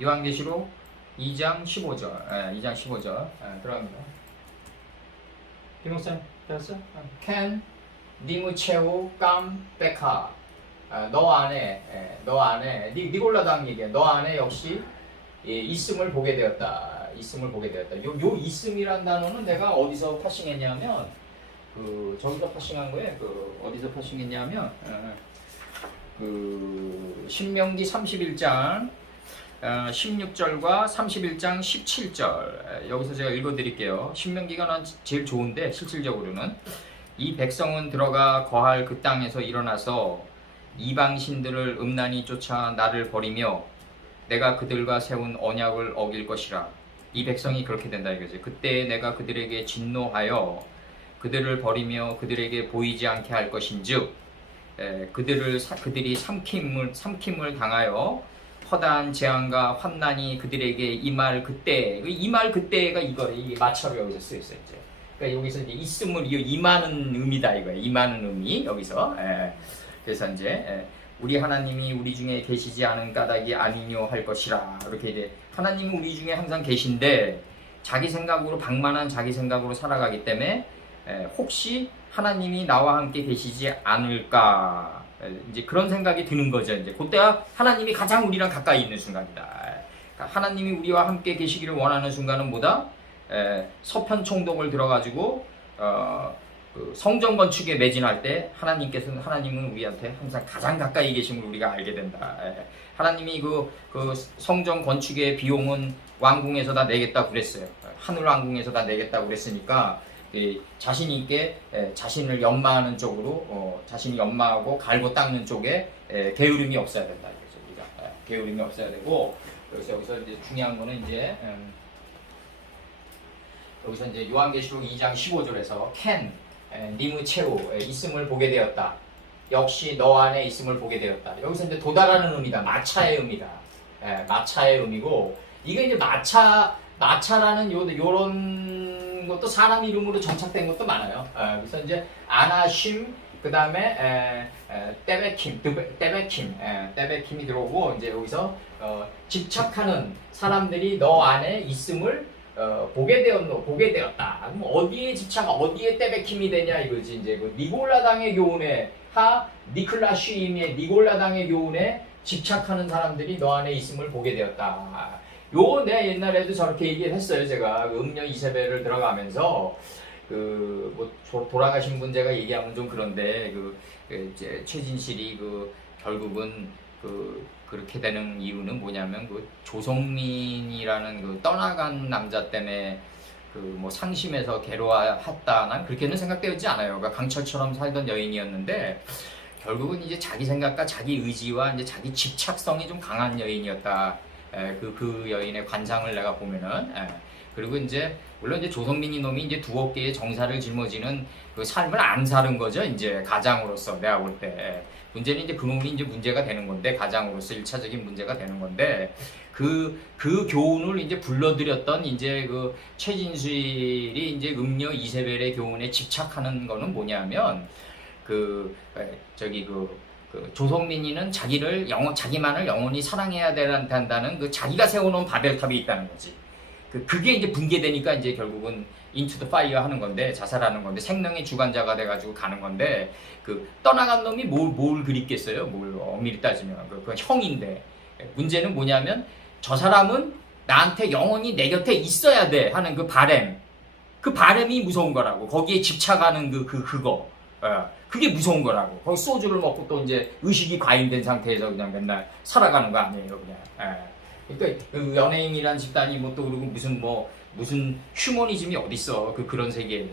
요한계시록 2장 15절. 2장 15절. 들어갑니다. 김목사님, 들었어? 캔 니무체우 깜 베카. 너 안에 니골라당 얘기야. 너 안에 역시 있음을 보게 되었다. 있음을 보게 되었다. 요 있음이란 단어는 내가 어디서 파싱했냐면 저기서 파싱한 거예요. 어디서 파싱했냐면 신명기 31장 16절과 31장 17절 여기서 제가 읽어드릴게요. 신명기가 난 제일 좋은데 실질적으로는 이 백성은 들어가 거할 그 땅에서 일어나서 이방신들을 음란히 쫓아 나를 버리며 내가 그들과 세운 언약을 어길 것이라. 이 백성이 그렇게 된다 이거지. 그때 내가 그들에게 진노하여 그들을 버리며 그들에게 보이지 않게 할 것인즉 그들이 삼킴을 당하여 허다한 재앙과 환난이 그들에게 임할 그때, 임할 그때가 이거래. 이게 마차로 여기서 쓰였어요. 이제. 그러니까 여기서 이제 있음을 임하는 의미다 이거예요. 임하는 의미 여기서. 그래서 이제 우리 하나님이 우리 중에 계시지 않은 까닭이 아니뇨 할 것이라. 이렇게 이제 하나님은 우리 중에 항상 계신데 자기 생각으로 방만한 자기 생각으로 살아가기 때문에 혹시 하나님이 나와 함께 계시지 않을까 이제 그런 생각이 드는 거죠. 이제 그때가 하나님이 가장 우리랑 가까이 있는 순간이다. 그러니까 하나님이 우리와 함께 계시기를 원하는 순간은 뭐다? 서편 총독을 들어가지고 그 성전 건축에 매진할 때 하나님은 우리한테 항상 가장 가까이 계심을 우리가 알게 된다. 하나님이 그 성전 건축의 비용은 왕궁에서 다 내겠다 그랬어요. 하늘 왕궁에서 다 내겠다 그랬으니까 자신 있게 자신을 연마하는 쪽으로 자신이 연마하고 갈고 닦는 쪽에 게으름이 없어야 된다. 우리가 게으름이 없어야 되고 그래서 여기서 이제 중요한 거는 이제 여기서 이제 요한계시록 2장 15절에서 캔 니무체우 있음을 보게 되었다. 역시 너 안에 있음을 보게 되었다. 여기서 이제 도달하는 의미다. 마차의 의미다. 마차의 의미고 이게 이제 마차라는 요런 것도 사람 이름으로 정착된 것도 많아요. 그래서 이제 아나심 그 다음에 떼베킴이 들어오고 이제 여기서 집착하는 사람들이 너 안에 있음을 보게 되었다. 그럼 어디에 어디에 떼베킴이 되냐 이거지. 이제 그 니골라당의 교훈에 니클라슈임의 니골라당의 교훈에 집착하는 사람들이 너 안에 있음을 보게 되었다. 내 옛날에도 저렇게 얘기를 했어요. 제가 음녀 이세벨을 들어가면서 뭐 돌아가신 분 제가 얘기하면 좀 그런데 이제 최진실이 결국은 그렇게 되는 이유는 뭐냐면 조성민이라는 떠나간 남자 때문에 뭐 상심해서 괴로워했다. 난 그렇게는 생각되지 않아요. 그러니까 강철처럼 살던 여인이었는데 결국은 이제 자기 생각과 자기 의지와 이제 자기 집착성이 좀 강한 여인이었다. 그 여인의 관상을 내가 보면은 그리고 이제 물론 이제 조성민이 놈이 이제 두어 개의 정사를 짊어지는 그 삶을 안 사는 거죠. 이제 가장으로서 내가 볼 때 문제는 이제 그놈이 이제 문제가 되는 건데 가장으로서 1차적인 문제가 되는 건데 그 교훈을 이제 불러들였던 이제 최진실이 이제 음녀 이세벨의 교훈에 집착하는 거는 뭐냐면 조성민이는 자기만을 영원히 사랑해야 된다는 자기가 세워놓은 바벨탑이 있다는 거지. 그게 이제 붕괴되니까 이제 결국은 인투 더 파이어 하는 건데 자살하는 건데 생명의 주관자가 돼가지고 가는 건데 떠나간 놈이 뭘 그립겠어요? 뭘 엄밀히 따지면 그 형인데 문제는 뭐냐면 저 사람은 나한테 영원히 내 곁에 있어야 돼 하는 그 바램이 무서운 거라고. 거기에 집착하는 그거. 그게 무서운 거라고. 거기 소주를 먹고 또 이제 의식이 과잉된 상태에서 그냥 맨날 살아가는 거 아니에요, 그냥. 그러니까 연예인이란 집단이 뭐 또 그리고 무슨 휴머니즘이 어딨어. 그런 세계에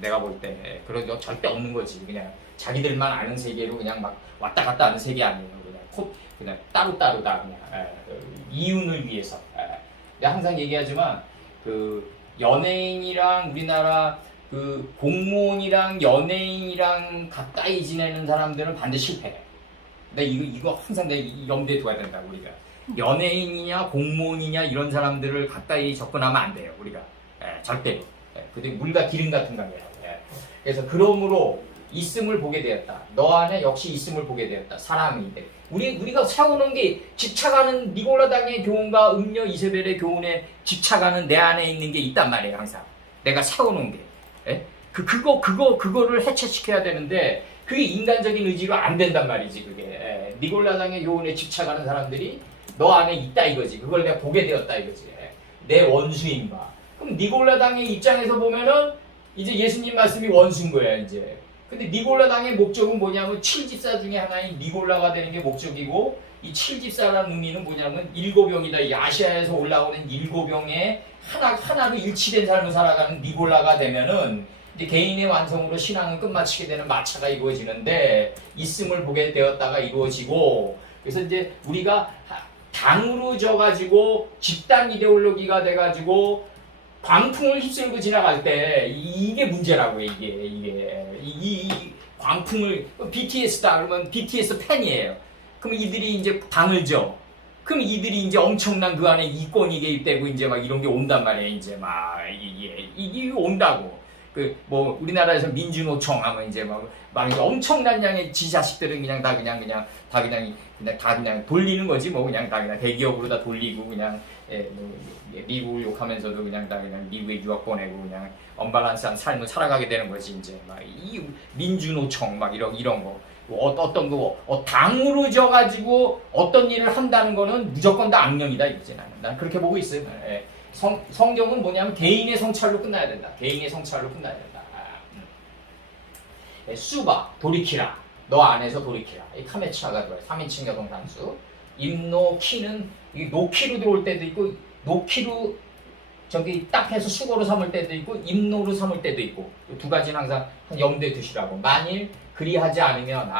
내가 볼 때 그런 거 절대 없는 거지. 그냥 자기들만 아는 세계로 그냥 막 왔다 갔다 하는 세계 아니에요. 그냥 따로따로다 그냥 이윤을 위해서. 내가 항상 얘기하지만 연예인이랑 우리나라 공무원이랑 연예인이랑 가까이 지내는 사람들은 반드시 실패해. 근데 이거 항상 내가 염두에 둬야 된다, 우리가. 연예인이냐, 공무원이냐, 이런 사람들을 가까이 접근하면 안 돼요, 우리가. 절대로. 근데 물과 기름 같은 관계야. 그래서 그러므로 있음을 보게 되었다. 너 안에 역시 있음을 보게 되었다. 사람이 돼. 우리가 세워놓은 게 집착하는 니골라당의 교훈과 음녀 이세벨의 교훈에 집착하는 내 안에 있는 게 있단 말이에요. 항상 내가 세워놓은 게. 예? 그거를 해체시켜야 되는데 그게 인간적인 의지로 안 된단 말이지. 그게 니골라당의 교훈에 집착하는 사람들이 너 안에 있다 이거지. 그걸 내가 보게 되었다 이거지. 내 원수인 바. 그럼 니골라당의 입장에서 보면은 이제 예수님 말씀이 원수인 거야 이제. 근데 니골라당의 목적은 뭐냐면 7집사 중에 하나인 니골라가 되는 게 목적이고, 이 7집사라는 의미는 뭐냐면 7영이다. 이 아시아에서 올라오는 7영의 하나로 일치된 삶을 살아가는 니골라가 되면은 이제 개인의 완성으로 신앙은 끝마치게 되는 마차가 이루어지는데, 있음을 보게 되었다가 이루어지고, 그래서 이제 우리가 당으로 져가지고 집단 이데올로기가 돼가지고 광풍을 휩쓸고 지나갈 때 이게 문제라고요. 이 광풍을 BTS다 그러면 BTS 팬이에요. 그럼 이들이 이제 당을 져. 그럼 이들이 이제 엄청난 그 안에 이권이 개입되고 이제 막 이런 게 온단 말이에요. 이제 막 이게 온다고. 그 뭐 우리나라에서 민주노총 하면 이제 막 이제 엄청난 양의 지자식들은 그냥 그냥 돌리는 거지. 뭐 그냥 다 그냥 대기업으로 다 돌리고 그냥 미국을 욕하면서도 그냥 미국에 유학 보내고 그냥 언밸런스한 삶을 살아가게 되는 거지. 이제 막 이 민주노총 막 이런 거. 어떤 거 당으로 져가지고 어떤 일을 한다는 거는 무조건 다 악령이다 이거지. 난 그렇게 보고 있어요. 성경은 뭐냐면 개인의 성찰로 끝나야 된다. 개인의 성찰로 끝나야 된다. 수바, 돌이키라. 너 안에서 돌이키라. 이 카메차가 들어요. 3인칭 여동 단수. 임노, 키는 이 노키로 들어올 때도 있고, 노키로 저기 딱 해서 수거로 삼을 때도 있고, 임노로 삼을 때도 있고, 두 가지는 항상 염두에 두시라고. 만일 그리하지 않으면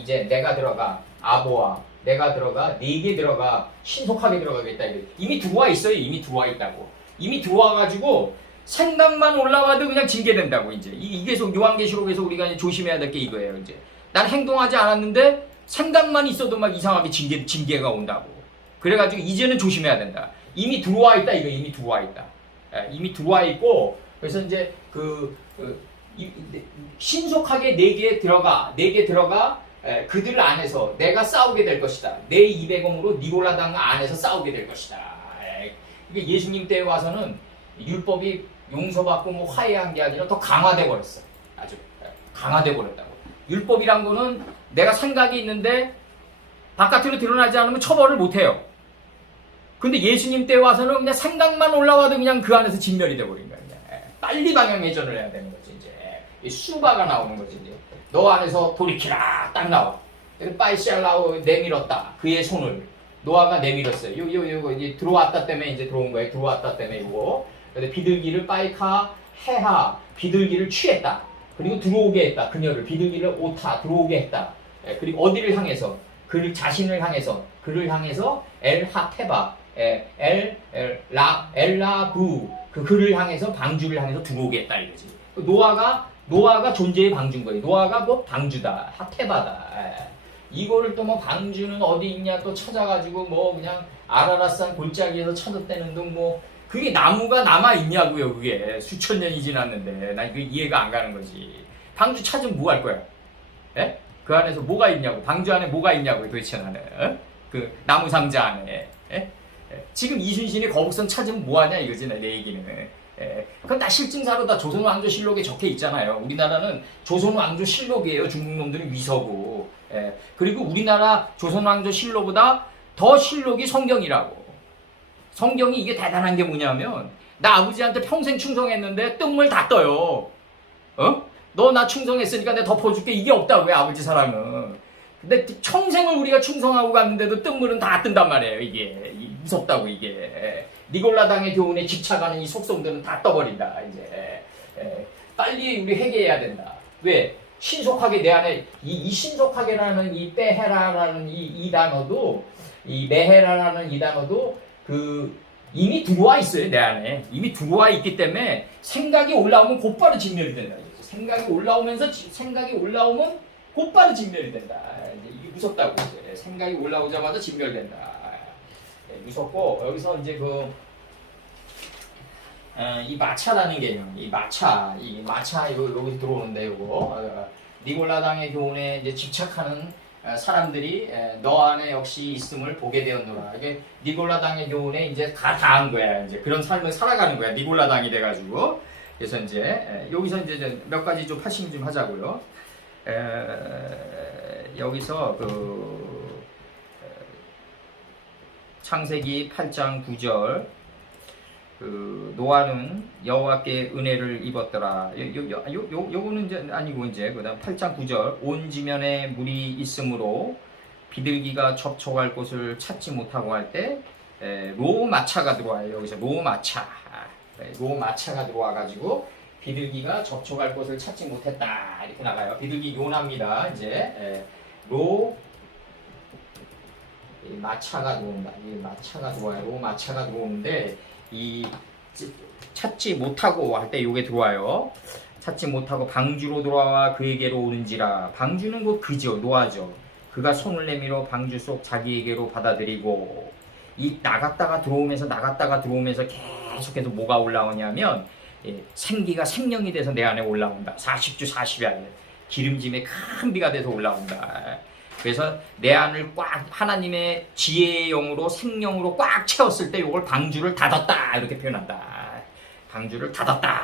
이제 내가 들어가, 아보아 내가 들어가, 네게 들어가, 신속하게 들어가겠다. 이미 들어와 있어요. 이미 들어와 있다고. 이미 들어와가지고 생각만 올라와도 그냥 징계된다고. 이제 이게 요한계시록에서 우리가 이제 조심해야 될 게 이거예요. 이제 난 행동하지 않았는데 생각만 있어도 막 이상하게 징계가 온다고. 그래가지고 이제는 조심해야 된다. 이미 들어와 있다. 이거 이미 들어와 있다. 이미 들어와 있고, 그래서 이제 신속하게 네게 들어가. 그들 안에서 내가 싸우게 될 것이다. 내 200엄으로 니골라당 안에서 싸우게 될 것이다. 이게 예수님 때에 와서는 율법이 용서받고 뭐 화해한 게 아니라 더 강화돼 버렸어. 아주 강화돼 버렸다고. 율법이란 거는 내가 생각이 있는데 바깥으로 드러나지 않으면 처벌을 못 해요. 근데 예수님 때에 와서는 그냥 생각만 올라와도 그냥 그 안에서 진멸이 돼 버린 거야. 빨리 방향 회전을 해야 되는 거지. 이제 수바가 나오는 거지. 이제 너 안에서 돌이키라 딱 나와. 빠이샬라우 내밀었다. 그의 손을 노아가 내밀었어요. 요거 이제 들어왔다 때문에 이제 들어온 거예요. 들어왔다 때문에 이거. 근데 비둘기를 빠이카 해하 비둘기를 취했다. 그리고 들어오게 했다. 그녀를 비둘기를 오타 들어오게 했다. 그리고 어디를 향해서? 그를 자신을 향해서. 그를 향해서 엘하테바 엘라부 그를 향해서 방주를 향해서 들어오게 했다 이거지. 노아가 존재의 방주인 거예요. 노아가 뭐 방주다. 하테바다. 이거를 또 뭐 방주는 어디 있냐 또 찾아가지고 뭐 그냥 아라라산 골짜기에서 찾았다는 등 뭐 그게 나무가 남아 있냐고요. 그게 수천 년이 지났는데 난 그게 이해가 안 가는 거지. 방주 찾으면 뭐 할 거야? 예? 그 안에서 뭐가 있냐고. 방주 안에 뭐가 있냐고요. 도대체 나는 그 나무 상자 안에. 지금 이순신이 거북선 찾으면 뭐 하냐 이거지. 내 얘기는. 그건 다 실증사로 다 조선왕조실록에 적혀 있잖아요. 우리나라는 조선왕조실록이에요. 중국놈들은 위서고. 그리고 우리나라 조선왕조실록보다 더 실록이 성경이라고. 성경이 이게 대단한 게 뭐냐면 나 아버지한테 평생 충성했는데 뜬물 다 떠요. 너 나 충성했으니까 내가 덮어줄게. 이게 없다고. 왜 아버지 사랑은. 근데 평생을 우리가 충성하고 갔는데도 뜬물은 다 뜬단 말이에요. 이게 무섭다고. 이게 니골라당의 교훈에 집착하는 이 속성들은 다 떠버린다. 이제 빨리 우리 회개해야 된다. 왜? 신속하게 내 안에 이 신속하게라는 이 빼해라라는 이 단어도 이 메해라라는 이 단어도 그 이미 들어와 있어요. 내 안에 이미 들어와 있기 때문에 생각이 올라오면 곧바로 진멸이 된다. 생각이 올라오면 곧바로 진멸이 된다. 이게 무섭다고. 이제. 생각이 올라오자마자 진멸된다. 무섭고 여기서 이제 이 마차라는 개념, 이 마차 여기 들어오는데 요거 니골라당의 교훈에 이제 집착하는 사람들이 너 안에 역시 있음을 보게 되었노라. 이게 니골라 당의 교훈에 이제 다 한 거야. 이제 그런 삶을 살아가는 거야. 니골라 당이 돼가지고. 그래서 이제 여기서 이제 몇 가지 좀 파싱 좀 하자고요. 여기서 그 창세기 8장 9절 그 노아는 여호와께 은혜를 입었더라. 요거는 이제 아니고 이제 그다음 8장 9절 온 지면에 물이 있으므로 비둘기가 접촉할 곳을 찾지 못하고 할 때 로마차가 들어와요. 여기서 로마차가 들어와 가지고 비둘기가 접촉할 곳을 찾지 못했다 이렇게 나가요. 비둘기 요나입니다. 이제 마차가 들어온다. 이 마차가 들어와요. 로마차가 들어오는데 이 찾지 못하고 할 때 요게 들어와요. 찾지 못하고 방주로 돌아와 그에게로 오는지라. 방주는 곧 그죠, 노아죠. 그가 손을 내밀어 방주 속 자기에게로 받아들이고 이 나갔다가 들어오면서 계속해서 뭐가 올라오냐면 생기가 생명이 돼서 내 안에 올라온다. 40주 40일 기름짐의 큰 비가 돼서 올라온다. 그래서 내 안을 꽉 하나님의 지혜의 영으로 생명으로 꽉 채웠을 때 이걸 방주를 닫았다 이렇게 표현한다. 방주를 닫았다.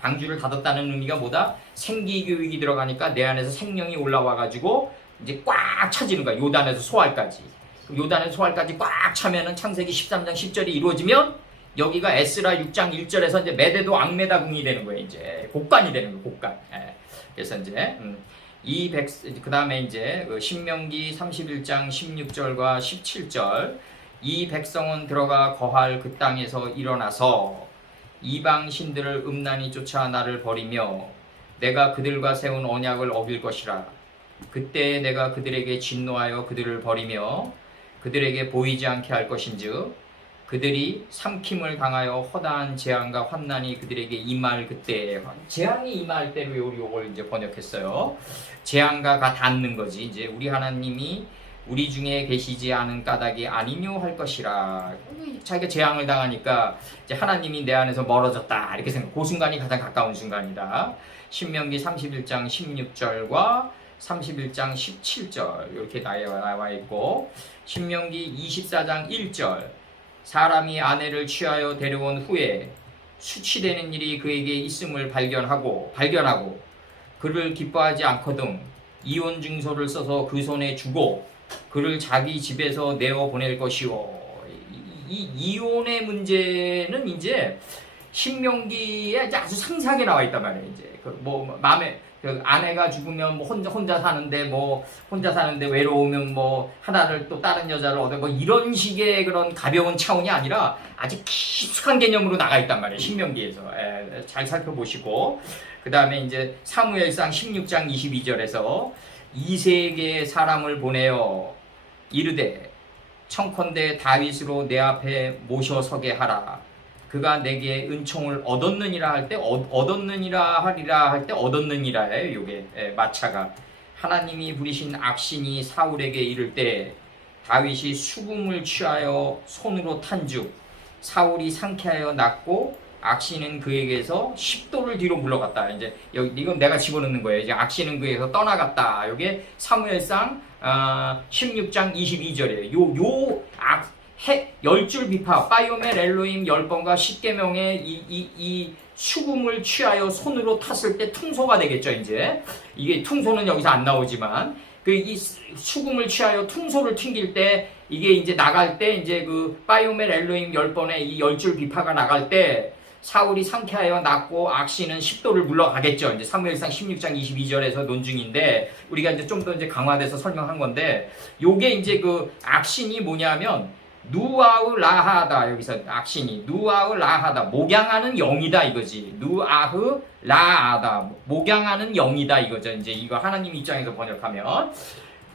방주를 닫았다는 의미가 뭐다? 생기교육이 들어가니까 내 안에서 생명이 올라와 가지고 이제 꽉 차지는 거야. 요단에서 소알까지. 요단에서 소알까지 꽉 차면은 창세기 13장 10절이 이루어지면 여기가 에스라 6장 1절에서 이제 메대도 앙메다궁이 되는 거예요. 이제 곡간이 되는 거예요. 곡간. 그래서 이제 그 다음에 이제 신명기 31장 16절과 17절 이 백성은 들어가 거할 그 땅에서 일어나서 이방 신들을 음란히 쫓아 나를 버리며 내가 그들과 세운 언약을 어길 것이라. 그때 내가 그들에게 진노하여 그들을 버리며 그들에게 보이지 않게 할 것인즉 그들이 삼킴을 당하여 허다한 재앙과 환난이 그들에게 임할 그때. 재앙이 임할 때로 요걸 이제 번역했어요. 재앙과 닿는 거지. 이제 우리 하나님이 우리 중에 계시지 않은 까닭이 아니뇨 할 것이라. 자기가 재앙을 당하니까 이제 하나님이 내 안에서 멀어졌다 이렇게 생각. 그 순간이 가장 가까운 순간이다. 신명기 31장 16절과 31장 17절 이렇게 나와 있고 신명기 24장 1절 사람이 아내를 취하여 데려온 후에 수치되는 일이 그에게 있음을 발견하고 그를 기뻐하지 않거든 이혼 증서를 써서 그 손에 주고 그를 자기 집에서 내어 보낼 것이요. 이 이혼의 문제는 이제 신명기에 아주 상세하게 나와 있단 말이에요. 이제 뭐 마음에 아내가 죽으면 뭐 혼자 사는데 외로우면 뭐 하나를 또 다른 여자를 얻어 뭐 이런 식의 그런 가벼운 차원이 아니라 아주 깊숙한 개념으로 나가 있단 말이에요. 신명기에서 잘 살펴보시고 그 다음에 이제 사무엘상 16장 22절에서 이세계의 사람을 보내어 이르되 청컨대 다윗으로 내 앞에 모셔서게 하라. 그가 내게 은총을 얻었느니라 할 때 얻었느니라 하리라 할 때 얻었느니라예요. 요게 마차가 하나님이 부리신 악신이 사울에게 이를 때 다윗이 수금을 취하여 손으로 탄즉 사울이 상쾌하여 낳고 악신은 그에게서 10도를 뒤로 물러갔다. 이제 이건 내가 집어넣는 거예요. 이제 악신은 그에게서 떠나갔다. 요게 사무엘상 16장 22절이에요. 열줄 비파, 파이오멜 엘로임 10번과 10계명의 이 수금을 취하여 손으로 탔을 때 퉁소가 되겠죠, 이제. 이게 퉁소는 여기서 안 나오지만, 이 수금을 취하여 퉁소를 튕길 때, 이게 이제 나갈 때, 이제 그 파이오멜 엘로임 10번의 이 10줄 비파가 나갈 때, 사울이 상쾌하여 낳고 악신은 10도를 물러가겠죠. 이제 사무엘상 16장 22절에서 논중인데, 우리가 이제 좀 더 이제 강화돼서 설명한 건데, 요게 이제 그 악신이 뭐냐면, 누아우 라하다. 여기서 악신이 누아우 라하다. 목양하는 영이다 이거지. 누아흐 라하다. 목양하는 영이다 이거죠. 이제 이거 하나님 입장에서 번역하면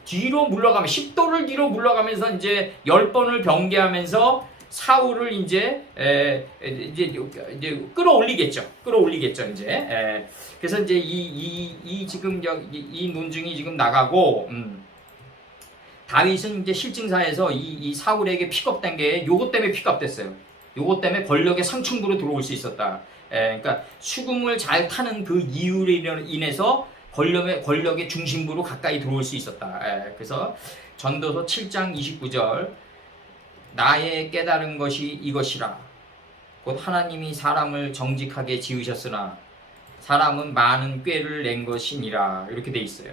뒤로 물러가면 10도를 뒤로 물러가면서 이제 10번을 병개하면서 사울을 이제 끌어올리겠죠. 이제. 그래서 이제 이 지금 이 논증이 지금 나가고 다윗은 이제 실증사에서 이 사울에게 픽업된 게 요것 때문에 픽업됐어요. 요것 때문에 권력의 상층부로 들어올 수 있었다. 그러니까 수금을 잘 타는 그 이유로 인해서 권력의 중심부로 가까이 들어올 수 있었다. 그래서 전도서 7장 29절 나의 깨달은 것이 이것이라 곧 하나님이 사람을 정직하게 지으셨으나 사람은 많은 꾀를 낸 것이니라 이렇게 돼 있어요.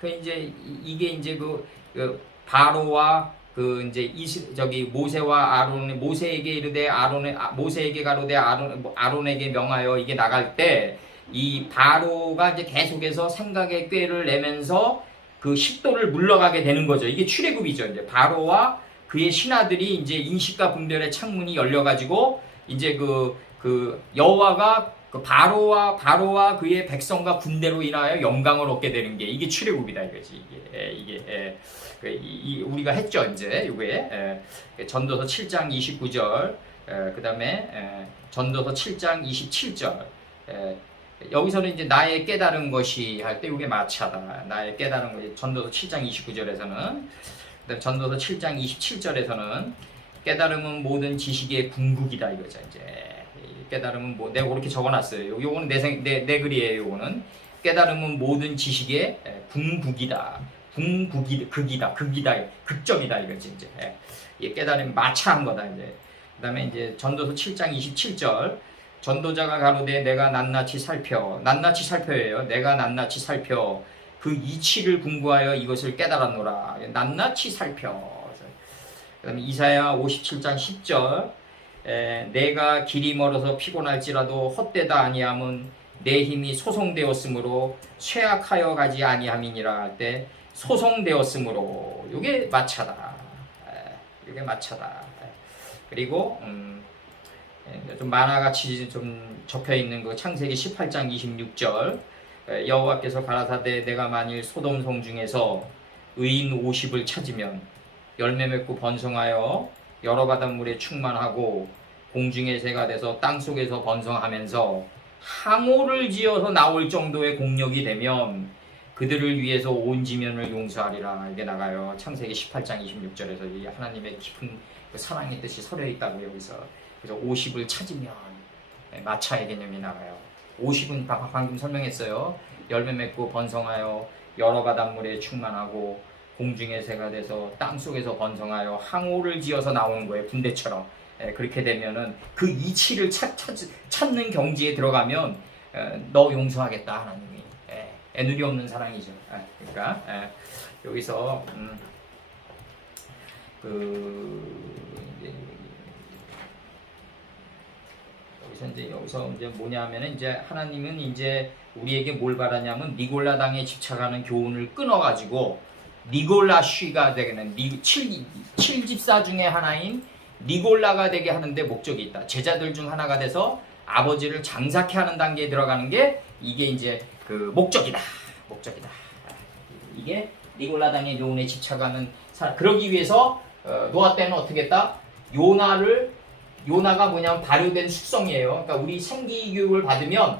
그 이제 이게 이제 그 바로와 그 이제 저기 모세와 아론 모세에게 이르되 모세에게 가로되 아론에게 명하여 이게 나갈 때 이 바로가 이제 계속해서 생각의 꾀를 내면서 그 식도를 물러가게 되는 거죠. 이게 출애굽이죠. 이제 바로와 그의 신하들이 이제 인식과 분별의 창문이 열려가지고 이제 그 여호와가 그 바로와 그의 백성과 군대로 인하여 영광을 얻게 되는 게 이게 출애굽이다 이거지. 이게 우리가 했죠 이제 요게 전도서 7장 29절 그다음에 전도서 7장 27절 여기서는 이제 나의 깨달은 것이 할 때 이게 마차다. 나의 깨달은 것이 전도서 7장 29절에서는 전도서 7장 27절에서는 깨달음은 모든 지식의 궁극이다 이거죠. 이제 깨달음은 뭐 내가 그렇게 적어놨어요. 요거는 내 글이에요. 요거는 깨달음은 모든 지식의 궁극이다. 극이다. 극점이다 이거지 이제. 이 깨달음이 마차한 거다 이제. 그다음에 이제 전도서 7장 27절 전도자가 가로되 내가 낱낱이 살펴예요. 내가 낱낱이 살펴 그 이치를 궁구하여 이것을 깨달았노라. 낱낱이 살펴. 그다음에 이사야 57장 10절 내가 길이 멀어서 피곤할지라도 헛되다 아니함은 내 힘이 소송되었으므로 쇠약하여 가지 아니함이니라 할 때 소송되었으므로 이게 마차다. 이게 마차다. 그리고 좀 만화같이 좀 적혀있는 그 창세기 18장 26절 여호와께서 가라사대 내가 만일 소돔성 중에서 의인 50을 찾으면 열매 맺고 번성하여 여러 바닷물에 충만하고 공중의 새가 돼서 땅속에서 번성하면서 항오를 지어서 나올 정도의 공력이 되면 그들을 위해서 온 지면을 용서하리라. 이게 나가요. 창세기 18장 26절에서 이 하나님의 깊은 그 사랑의 뜻이 서려 있다고 여기서. 그래서 50을 찾으면 마차의 개념이 나가요. 50은 방금 설명했어요. 열매 맺고 번성하여 여러 바닷물에 충만하고 공중의 새가 돼서 땅속에서 번성하여 항오를 지어서 나오는 거예요. 군대처럼. 그렇게 되면은 그 이치를 찾는 경지에 들어가면 너 용서하겠다 하나님이. 애누리 없는 사랑이죠. 그러니까 여기서 여기서 이제 뭐냐면은 이제 하나님은 이제 우리에게 뭘 바라냐면 니골라 당에 집착하는 교훈을 끊어가지고 니골라쉬가 되는 7집사 중에 하나인 니골라가 되게 하는데 목적이 있다. 제자들 중 하나가 돼서 아버지를 장사케 하는 단계에 들어가는 게 이게 이제 그 목적이다. 이게 니골라 당의 교훈에 집착하는 사람. 그러기 위해서 노아 때는 어떻게 했다? 요나가 뭐냐면 발효된 숙성이에요. 그러니까 우리 생기 교육을 받으면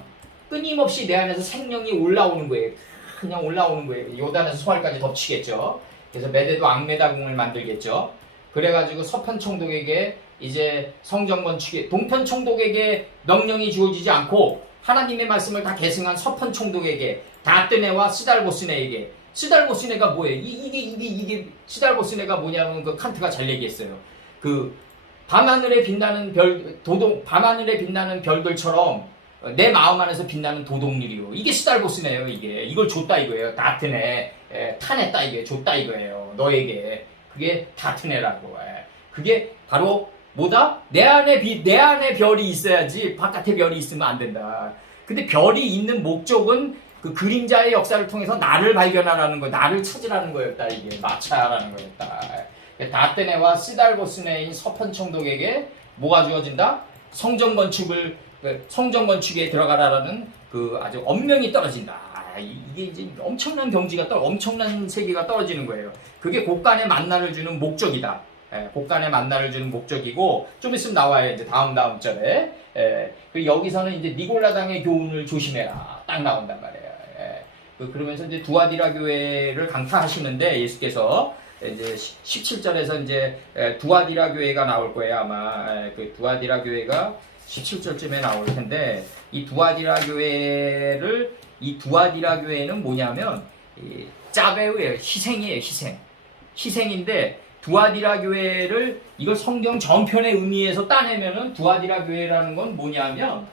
끊임없이 내 안에서 생명이 올라오는 거예요. 그냥 올라오는 거예요. 요단에서 소알까지 덮치겠죠. 그래서 메대도 앙메다궁을 만들겠죠. 그래가지고 서편 총독에게 이제 성전 건축에 동편 총독에게 명령이 주어지지 않고 하나님의 말씀을 다 계승한 서편 총독에게 다뜨네와 스달보스네에게. 스달보스네가 뭐예요? 이게 스달보스네가 뭐냐면 그 칸트가 잘 얘기했어요. 그 밤하늘에 빛나는 밤하늘에 빛나는 별들처럼 내 마음 안에서 빛나는 도둑일이요. 이게 스달보스네요. 이걸 줬다 이거예요. 다트네 타냈다 이게 줬다 이거예요. 너에게 그게 다트네라고. 그게 바로 뭐다? 내 안에 별이 있어야지 바깥에 별이 있으면 안 된다. 근데 별이 있는 목적은 그 그림자의 역사를 통해서 나를 발견하라는 거, 나를 찾으라는 거였다. 이게 마차라는 거였다. 다뜨네와 시달보스네인 서편 총독에게 뭐가 주어진다? 성전 건축에 들어가라라는 그 아주 엄명이 떨어진다. 이게 이제 엄청난 엄청난 세계가 떨어지는 거예요. 그게 곳간의 만나를 주는 목적이다. 곳간의 만나를 주는 목적이고 좀 있으면 나와요. 이제 다음 절에. 그리고 여기서는 이제 니골라 당의 교훈을 조심해라. 딱 나온단 말이에요. 그러면서 이제 두아디라 교회를 강타하시는데 예수께서 이제 17절에서 이제 두아디라 교회가 나올 거예요. 아마 그 두아디라 교회가 17절쯤에 나올 텐데 이 두아디라 교회를 이 두아디라 교회는 뭐냐면 짜베우예요. 희생이에요. 희생인데 두아디라 교회를 이걸 성경 전편의 의미에서 따내면은 두아디라 교회라는 건 뭐냐면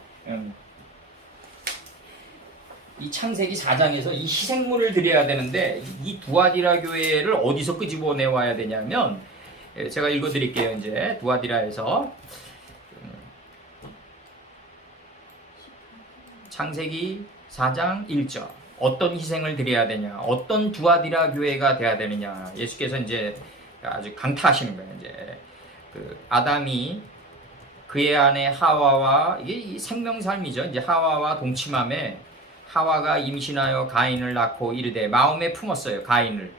이 창세기 4장에서 이 희생물을 드려야 되는데 이 두아디라 교회를 어디서 끄집어내 와야 되냐면 제가 읽어드릴게요. 이제 두아디라에서 창세기 4장 1절 어떤 희생을 드려야 되냐, 어떤 두아디라 교회가 돼야 되느냐. 예수께서 이제 아주 강타하시는 거예요. 이제 그 아담이 그의 아내 하와와 이게 이 생명삶이죠. 이제 하와와 동침함에 하와가 임신하여 가인을 낳고 이르되 마음에 품었어요. 가인을.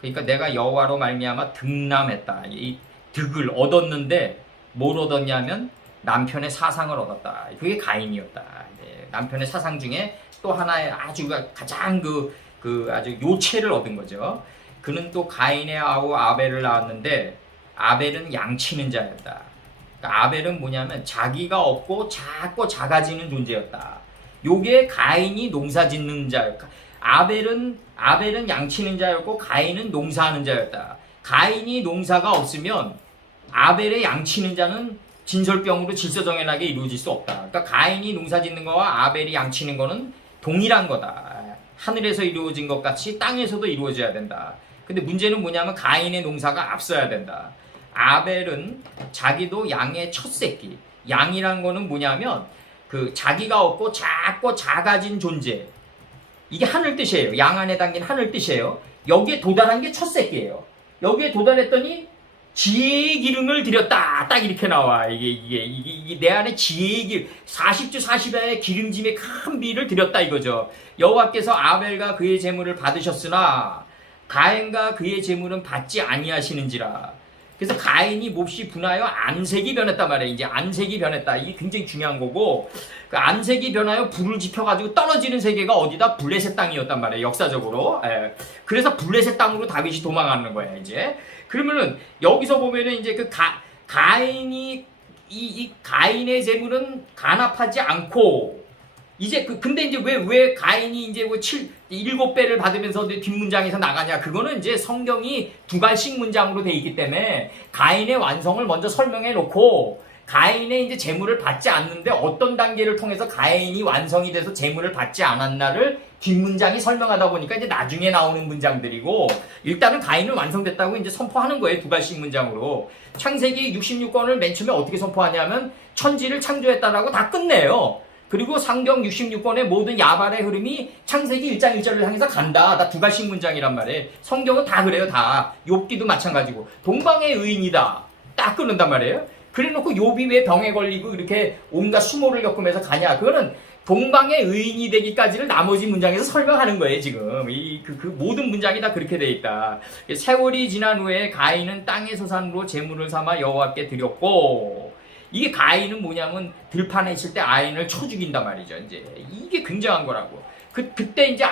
그러니까 내가 여호와로 말미암아 득남했다. 이 득을 얻었는데 뭘 얻었냐면 남편의 사상을 얻었다. 그게 가인이었다. 남편의 사상 중에 또 하나의 아주 가장 그 아주 요체를 얻은 거죠. 그는 또 가인의 아우 아벨을 낳았는데 아벨은 양치는 자였다. 그러니까 아벨은 뭐냐면 자기가 없고 작고 작아지는 존재였다. 요게 가인이 농사짓는 자였다. 아벨은 양치는 자였고 가인은 농사하는 자였다. 가인이 농사가 없으면 아벨의 양치는 자는 진설병으로 질서정연하게 이루어질 수 없다. 그러니까 가인이 농사짓는 거와 아벨이 양치는 거는 동일한 거다. 하늘에서 이루어진 것 같이 땅에서도 이루어져야 된다. 근데 문제는 뭐냐면 가인의 농사가 앞서야 된다. 아벨은 자기도 양의 첫 새끼. 양이란 거는 뭐냐면 그 자기가 없고 작고 작아진 존재. 이게 하늘 뜻이에요. 양 안에 담긴 하늘 뜻이에요. 여기에 도달한 게 첫 새끼예요. 여기에 도달했더니 지혜의 기름을 드렸다. 딱 이렇게 나와. 이게 내 안에 지혜의 기름, 40주 40야의 기름짐의 큰 비를 드렸다 이거죠. 여호와께서 아벨과 그의 제물을 받으셨으나 가인과 그의 제물은 받지 아니하시는지라. 그래서 가인이 몹시 분하여 안색이 변했단 말이에요. 이제 안색이 변했다. 이게 굉장히 중요한 거고, 그 안색이 변하여 불을 지펴가지고 떨어지는 세계가 어디다? 블레셋 땅이었단 말이에요. 역사적으로. 그래서 블레셋 땅으로 다윗이 도망가는 거예요. 이제 그러면은 여기서 보면은 이제 그 가인이 이 가인의 재물은 간합하지 않고 이제 근데 이제 왜 가인이 이제 뭐 7배를 받으면서 뒷문장에서 나가냐? 그거는 이제 성경이 두 갈씩 문장으로 돼 있기 때문에 가인의 완성을 먼저 설명해 놓고 가인의 이제 재물을 받지 않는데 어떤 단계를 통해서 가인이 완성이 돼서 재물을 받지 않았나를 뒷문장이 설명하다 보니까 이제 나중에 나오는 문장들이고 일단은 가인은 완성됐다고 이제 선포하는 거예요. 두 갈씩 문장으로. 창세기 66권을 맨 처음에 어떻게 선포하냐면 천지를 창조했다라고 다 끝내요. 그리고 성경 66권의 모든 야발의 흐름이 창세기 1장 1절을 향해서 간다. 다 두 갈씩 문장이란 말이에요. 성경은 다 그래요. 다. 욥기도 마찬가지고. 동방의 의인이다. 딱 끊는단 말이에요. 그래놓고 욥이 왜 병에 걸리고 이렇게 온갖 수모를 겪으면서 가냐. 그거는 동방의 의인이 되기까지를 나머지 문장에서 설명하는 거예요. 지금. 그 모든 문장이 다 그렇게 돼 있다. 세월이 지난 후에 가인은 땅의 소산으로 제물을 삼아 여호와께 드렸고 이게 가인은 뭐냐면 들판에 있을 때 아인을 쳐 죽인단 말이죠. 이제 이게 굉장한 거라고. 그때 이제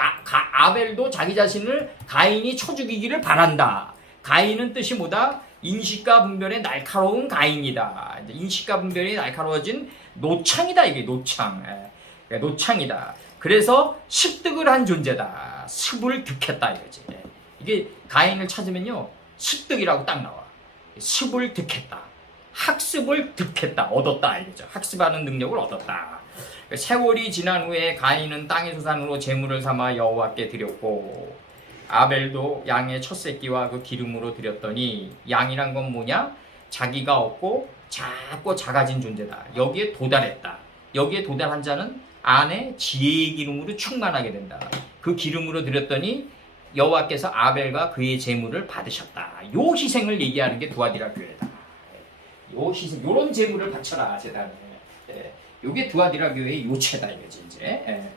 아벨도 자기 자신을 가인이 쳐 죽이기를 바란다. 가인은 뜻이 뭐다? 인식과 분별의 날카로운 가인이다. 인식과 분별이 날카로워진 노창이다. 이게 노창. 노창이다. 그래서 습득을 한 존재다. 습을 득했다 이거지. 이게 가인을 찾으면요 습득이라고 딱 나와. 습을 득했다. 학습을 득했다. 얻었다 이거죠. 학습하는 능력을 얻었다. 세월이 지난 후에 가인은 땅의 소산으로 제물을 삼아 여호와께 드렸고 아벨도 양의 첫 새끼와 그 기름으로 드렸더니 양이란 건 뭐냐? 자기가 없고 작고 작아진 존재다. 여기에 도달했다. 여기에 도달한 자는 안에 지혜의 기름으로 충만하게 된다. 그 기름으로 드렸더니 여호와께서 아벨과 그의 제물을 받으셨다. 요 희생을 얘기하는 게 두아디라 교회다. 요 희생, 요런 제물을 바쳐라 제단에. 요게 두아디라 교회의 요체다 이거지 이제.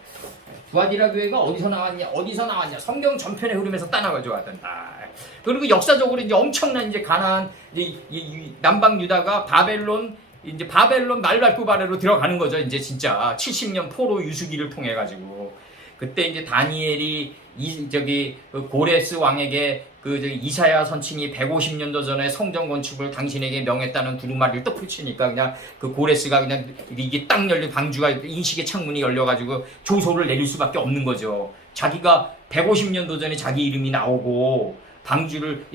두아디라 교회가 어디서 나왔냐? 성경 전편의 흐름에서 따라가져야 된다. 그리고 역사적으로 이제 엄청난 이제 가나안 이제 남방 유다가 바벨론 말발굽 아래로 들어가는 거죠. 이제 진짜 70년 포로 유수기를 통해 가지고 그때 이제 다니엘이 고레스 왕에게 이사야 선친이 150년도 전에 성전 건축을 당신에게 명했다는 두루마리를 또 펼치니까 그냥 그 고레스가 그냥 이게 딱 열려 방주가 인식의 창문이 열려가지고 조소를 내릴 수밖에 없는 거죠. 자기가 150년도 전에 자기 이름이 나오고 방주를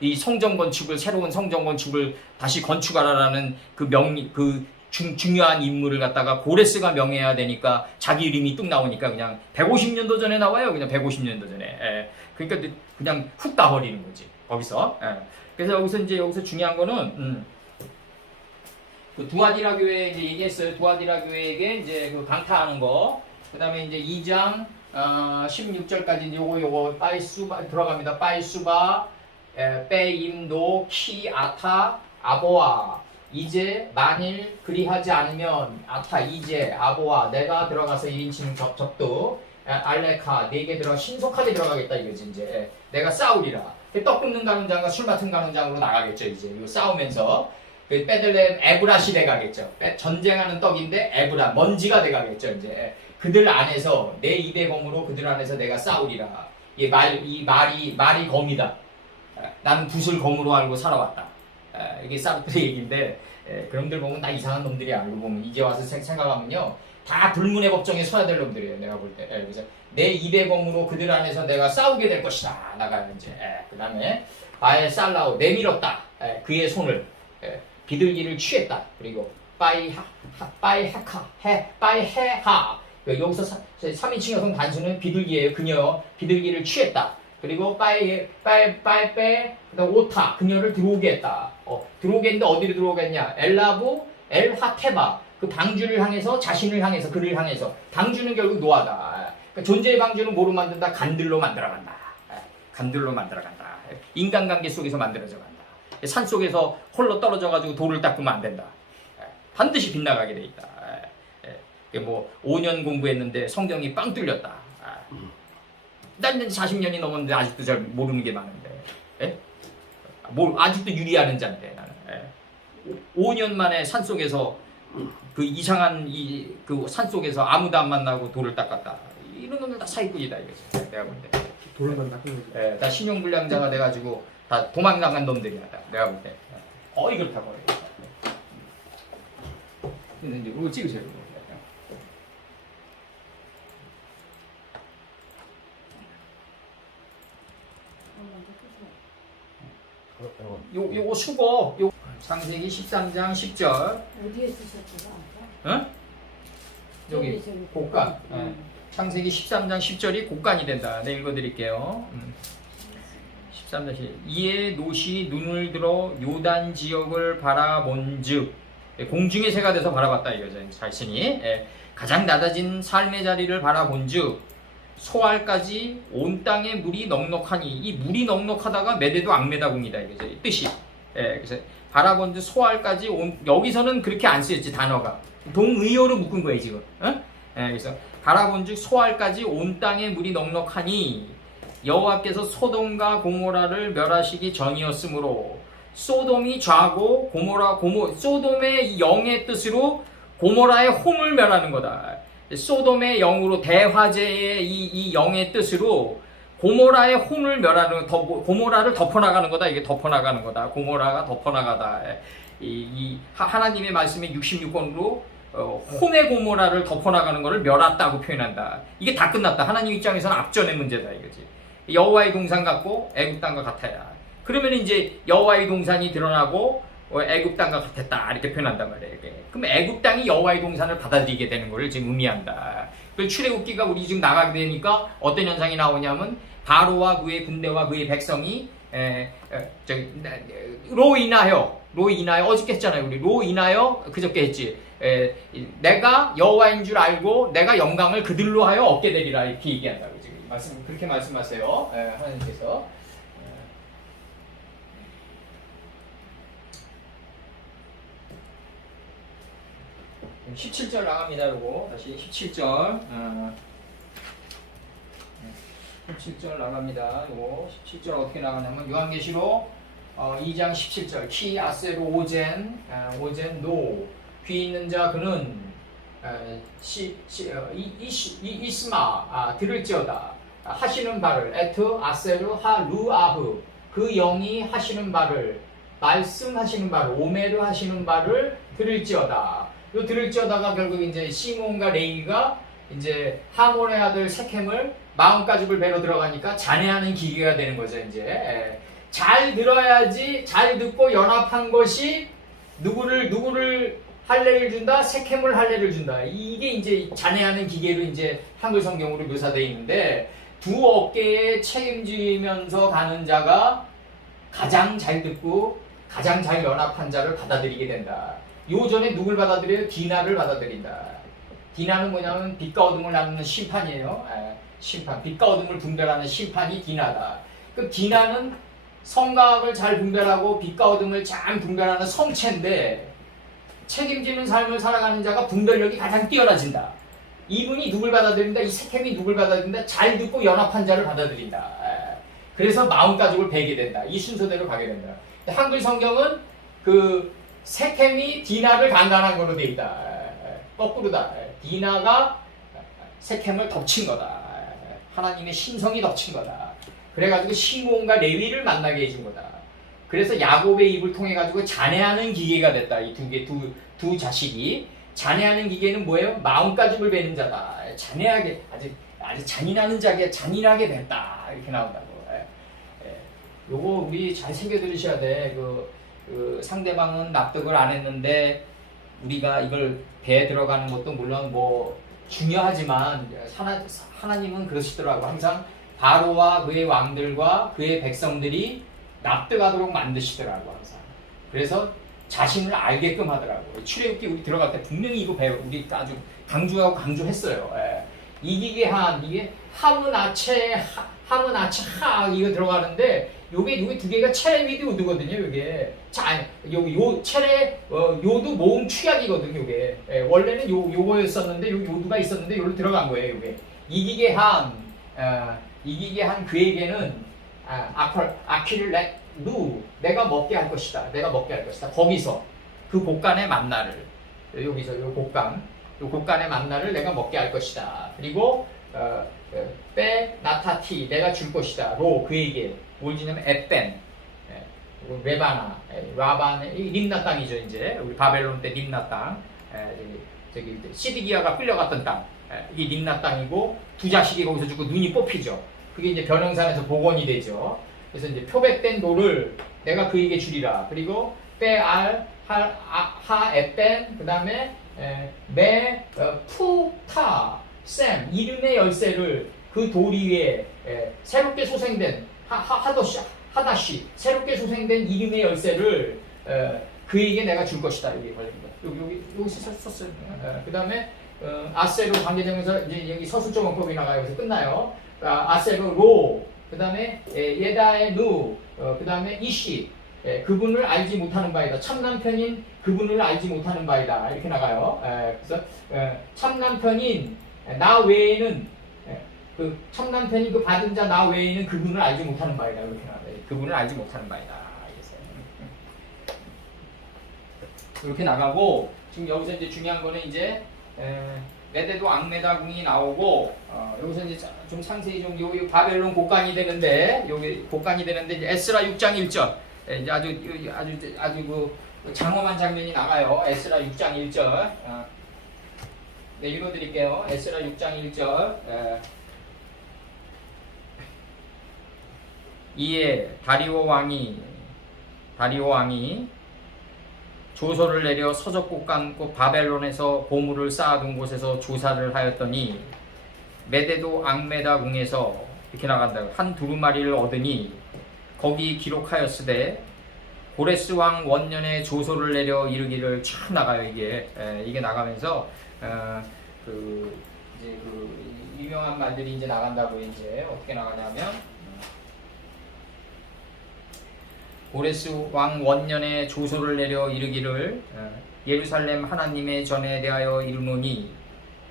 이 성전 건축을 새로운 성전 건축을 다시 건축하라라는 중요한 임무를 갖다가 고레스가 명해야 되니까 자기 이름이 뚝 나오니까 그냥 150년도 전에 나와요. 그냥 150년도 전에. 그러니까 그냥 훅 가버리는 거지. 거기서. 그래서 여기서 중요한 거는 그 두아디라 교회 이제 얘기했어요. 두아디라 교회에게 이제 그 강타하는 거. 그다음에 이제 2장 16절까지 요거 빠이수바 들어갑니다. 빠이수바 빼임노 키아타 아보아 이제 만일 그리하지 않으면 아타 이제 아보아 내가 들어가서 1인칭 접두 알레카 네게 들어 신속하게 들어가겠다 이거지. 이제 내가 싸우리라. 떡 굽는 가는장과 술 맡은 가는장으로 나가겠죠. 이제 이거 싸우면서 그 베들레헴 에브라시 돼가겠죠. 전쟁하는 떡인데 에브라 먼지가 돼가겠죠. 이제 그들 안에서 내 입의 검으로 그들 안에서 내가 싸우리라. 이 말이 검이다. 나는 붓을 검으로 알고 살아왔다. 이게 사르트르 얘기인데 그놈들 보면 나 이상한 놈들이야. 알고 보면 이제 와서 생각하면요 다 불문의 법정에 서야 될 놈들이에요. 내가 볼 때. 그래서 내 입의 검으로 그들 안에서 내가 싸우게 될 것이다. 나가 이제. 그 다음에 바에 살라오 내밀었다. 그의 손을 비둘기를 취했다. 그리고 빠이해하 여기서 3인칭 여성 단수는 비둘기예요. 그녀 비둘기를 취했다. 그리고 빠이빼 그다음 오타 그녀를 들어오게 했다. 들어오게 했는데 어디로 들어오겠냐? 엘라부 엘하테바 그 방주를 향해서 자신을 향해서 그를 향해서 방주는 결국 노아다. 그러니까 존재의 방주는 뭐로 만든다? 간들로 만들어간다. 간들로 만들어간다. 인간관계 속에서 만들어져 간다. 산 속에서 홀로 떨어져가지고 돌을 닦으면 안 된다. 반드시 빗나가게 돼 있다. 뭐 5년 공부했는데 성경이 빵 뚫렸다. 난 40년이 넘었는데 아직도 잘 모르는 게 많은데, 아직도 유리하는 자인데 나는. 5년 만에 산 속에서 그 이상한 그 산 속에서 아무도 안 만나고 돌을 닦았다. 이런 놈들 다 사기꾼이다 이거지. 내가 볼 때. 돌만 닦은 거지. 다 신용불량자가 돼가지고 다 도망나간 놈들이야. 내가 볼 때. 이걸 다 버려. 근데 이제 이거 찍으세요. 요거 수고 창세기 13장 10절 어디에 쓰셨더라? 응? 여기 곡간 창세기 13장 10절이 곡간이 된다. 네 읽어드릴게요. 13장 10절 이에 롯이 눈을 들어 요단 지역을 바라본즉 공중의 새가 돼서 바라봤다 이거죠. 자신이 가장 낮아진 삶의 자리를 바라본즉 소알까지 온 땅에 물이 넉넉하니 이 물이 넉넉하다가 매대도 악매다공이다 이거죠. 뜻이. 그래서 바라본즉 소알까지 여기서는 그렇게 안 쓰였지 단어가 동의어로 묶은 거예요 지금. 그래서 바라본즉 소알까지 온 땅에 물이 넉넉하니 여호와께서 소돔과 고모라를 멸하시기 전이었으므로 소돔이 좌고 소돔의 영의 뜻으로 고모라의 홈을 멸하는 거다. 소돔의 영으로 대화재의 이 영의 뜻으로 고모라의 혼을 멸하는 고모라를 덮어나가는 거다. 이게 덮어나가는 거다. 고모라가 덮어나가다. 하나님의 말씀의 66권으로 혼의 고모라를 덮어나가는 것을 멸했다고 표현한다. 이게 다 끝났다. 하나님 입장에서는 앞전의 문제다 이거지. 여호와의 동산 같고 애굽 땅과 같아야. 그러면 이제 여호와의 동산이 드러나고 애굽 땅과 같았다 이렇게 표현한단 말이에요. 그럼 애굽 땅이 여호와의 동산을 받아들이게 되는 것을 지금 의미한다. 그 출애굽기가 우리 지금 나가게 되니까 어떤 현상이 나오냐면 바로와 그의 군대와 그의 백성이 로 인하여 어저께 했잖아요. 우리 로 인하여 그저께 했지. 내가 여호와인 줄 알고 내가 영광을 그들로 하여 얻게 되리라 이렇게 얘기한다고 지금 그렇게 말씀하세요. 하나님께서. 17절 나갑니다. 요거 다시 17절 17절 나갑니다. 요거 17절 어떻게 나가냐면 요한계시록 2장 17절 키 아세로 오젠 노 귀 있는 자 그는 이스마 들을지어다 하시는 바를 에트 아세르 하루아흐 그 영이 하시는 바를 말씀하시는 바를 오메르 하시는 바를 들을지어다. 요 들을지어다가 결국 이제 시몬과 레위가 이제 하몰의 아들 세켐을 마음가짐을 배로 들어가니까 잔해하는 기계가 되는 거죠. 이제 잘 들어야지 잘 듣고 연합한 것이 누구를 할례를 준다, 세켐을 할례를 준다. 이게 이제 잔해하는 기계로 이제 한글 성경으로 묘사되어 있는데 두 어깨에 책임지면서 가는 자가 가장 잘 듣고 가장 잘 연합한 자를 받아들이게 된다. 요전에 누굴 받아들여요? 디나를 받아들인다. 디나는 뭐냐면 빛과 어둠을 나누는 심판이에요. 심판. 빛과 어둠을 분별하는 심판이 디나다. 그 디나는 성과 악을 잘 분별하고 빛과 어둠을 잘 분별하는 성체인데 책임지는 삶을 살아가는 자가 분별력이 가장 뛰어나진다. 이분이 누굴 받아들인다? 이 세켐이 누굴 받아들인다? 잘 듣고 연합한 자를 받아들인다. 그래서 마음가짐을 배게 된다. 이 순서대로 가게 된다. 한글 성경은 그 세켐이 디나를 강간한 걸로 되어 있다. 거꾸로다. 디나가 세켐을 덮친 거다. 하나님의 신성이 덮친 거다. 그래가지고 시몬과 레위를 만나게 해준 거다. 그래서 야곱의 입을 통해 가지고 잔해하는 기계가 됐다. 이 두 자식이 잔해하는 기계는 뭐예요? 마음가짐을 배는 자다. 잔해하게 아주 잔인하는 자게 잔인하게 됐다. 이렇게 나온다고. 요거 우리 잘 새겨 들으셔야 돼. 그 상대방은 납득을 안 했는데 우리가 이걸 배에 들어가는 것도 물론 뭐 중요하지만 하나님은 그러시더라고. 항상 바로와 그의 왕들과 그의 백성들이 납득하도록 만드시더라고 항상. 그래서 자신을 알게끔 하더라고. 출애굽기 우리 들어갈 때 분명히 이거 우리 아주 강조하고 강조했어요. 이기게 한 이게 하문아체 하 이거 들어가는데 요게 두 개가 체레미드 우드거든요. 요게 요 체레 요도 모음 취약이거든요. 요게 원래는 요거였었는데 요 요두가 있었는데 요로 들어간 거예요. 요게 이기게 한 그에게는 아키를 내가 먹게 할 것이다. 내가 먹게 할 것이다. 거기서 그 곡간의 만나를 여기서 요 곡간의 만나를 내가 먹게 할 것이다. 그리고 빼 나타티 내가 줄 것이다. 로 그에게 뭘 주냐면 에벤 레바나 라반의 림나 땅이죠. 이제 우리 바벨론 때 림나 땅 저기 시드기야가 끌려갔던 땅 이게 림나 땅이고 두 자식이 거기서 죽고 눈이 뽑히죠. 그게 이제 변형산에서 복원이 되죠. 그래서 이제 표백된 돌을 내가 그에게 주리라. 그리고 빼알 하 에벤 그 다음에 메 푸타 샘 이름의 열쇠를 그 돌 위에 새롭게 소생된 하다시 새롭게 소생된 이름의 열쇠를 그에게 내가 줄 것이다. 여기 걸린 거. 여기서 썼어요. 그 다음에 아세로 관계되면서 이제 여기 서술적 원법이 나가요. 그래서 끝나요. 아세로 로, 그 다음에 예다의 누, 그 다음에 이시, 그분을 알지 못하는 바이다. 참남편인 그분을 알지 못하는 바이다. 이렇게 나가요. 그래서 참남편인 나 외에는 그 참남편인 그 받은 자 나 외에는 그분을 알지 못하는 바이다. 이렇게 나가요. 그분을 알지 못하는 바이다. 이렇게 나가고 지금 여기서 이제 중요한 거는 이제 메데도 앙메다궁이 나오고 여기서 이제 좀 상세히 좀 요 바벨론 곡간이 되는데 여기 곡간이 되는데 이제 에스라 6장 1절 이제 아주 그 장엄한 장면이 나가요. 에스라 6장 1절 네, 읽어드릴게요. 에스라 6장 1절 이에 다리오 왕이 조서를 내려 서적곡간 곧 바벨론에서 보물을 쌓아둔 곳에서 조사를 하였더니 메데도 앙메다 궁에서 이렇게 나간다. 한 두루마리를 얻으니 거기 기록하였으되 고레스 왕 원년에 조서를 내려 이르기를 쫙 나가요. 이게 나가면서 그 이제 그 유명한 말들이 이제 나간다고. 이제 어떻게 나가냐면 고레스 왕 원년에 조서를 내려 이르기를 예루살렘 하나님의 전에 대하여 이르노니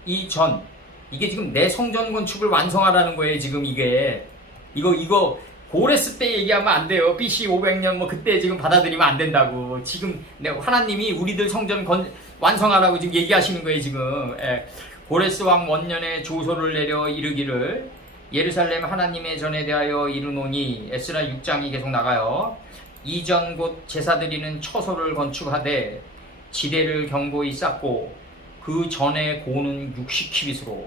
이게 지금 내 성전 건축을 완성하라는 거예요. 지금 이거 고레스 때 얘기하면 안 돼요. BC 500년 뭐 그때 지금 받아들이면 안 된다고. 지금 하나님이 우리들 성전 완성하라고 지금 얘기하시는 거예요. 지금 고레스 왕 원년에 조서를 내려 이르기를 예루살렘 하나님의 전에 대하여 이르노니 에스라 6장이 계속 나가요. 이전 곧 제사 드리는 처소를 건축하되 지대를 견고히 쌓고 그 전에 고는 60키빗으로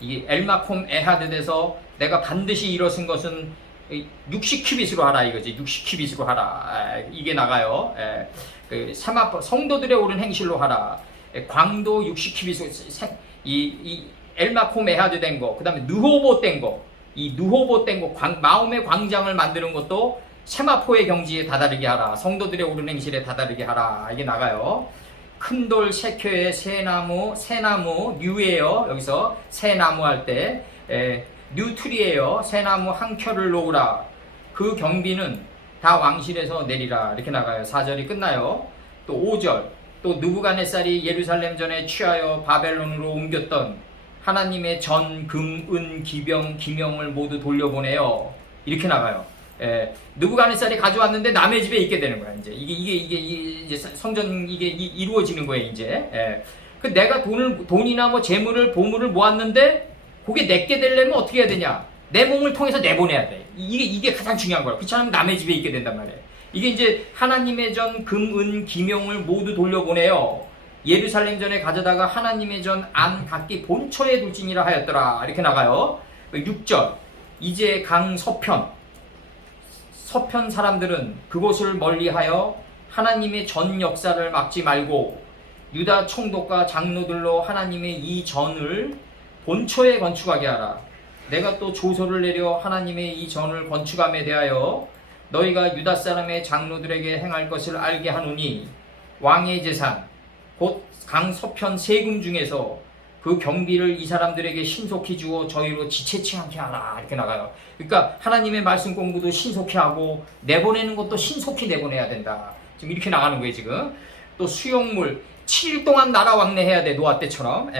이 엘마콤 에하드에서 내가 반드시 일어선 것은 60키빗으로 하라 이거지. 60키빗으로 하라. 이게 나가요. 그 성도들의 옳은 행실로 하라. 광도 60키빗으로 이 엘마콤 에하드 된 거, 그 다음에 느호보 된 거, 이 느호보 된 거, 마음의 광장을 만드는 것도 세마포의 경지에 다다르게 하라. 성도들의 옳은 행실에 다다르게 하라. 이게 나가요. 큰 돌 세켜의 새나무 뉴예요. 여기서 새나무 할 때 뉴트리예요. 새나무 한 켜를 놓으라. 그 경비는 다 왕실에서 내리라. 이렇게 나가요. 4절이 끝나요. 또 5절. 또 느부갓네살이 예루살렘 전에 취하여 바벨론으로 옮겼던 하나님의 전, 금, 은, 기명을 모두 돌려보내요. 이렇게 나가요. 느부갓네살이 가져왔는데 남의 집에 있게 되는 거야. 이제 성전 이게 이루어지는 거예요. 이제 그 내가 돈이나 뭐 재물을 보물을 모았는데 그게 내게 되려면 어떻게 해야 되냐? 내 몸을 통해서 내보내야 돼. 이게 가장 중요한 거야. 그렇지 않으면 남의 집에 있게 된단 말이에요. 이게 이제 하나님의 전, 금, 은, 기명을 모두 돌려보내요. 예루살렘 전에 가져다가 하나님의 전 안 각기 본처에 둘지니라 하였더라. 이렇게 나가요. 6절. 이제 강 서편 사람들은 그곳을 멀리하여 하나님의 전 역사를 막지 말고 유다 총독과 장로들로 하나님의 이 전을 본처에 건축하게 하라. 내가 또 조서를 내려 하나님의 이 전을 건축함에 대하여 너희가 유다 사람의 장로들에게 행할 것을 알게 하노니 왕의 재산 곧 강 서편 세금 중에서 그 경비를 이 사람들에게 신속히 주어 저희로 지체치 않게 하라. 이렇게 나가요. 그러니까 하나님의 말씀 공부도 신속히 하고 내보내는 것도 신속히 내보내야 된다. 지금 이렇게 나가는 거예요. 지금 또 수용물 7일 동안 나라 왕래해야 돼. 노아 때처럼.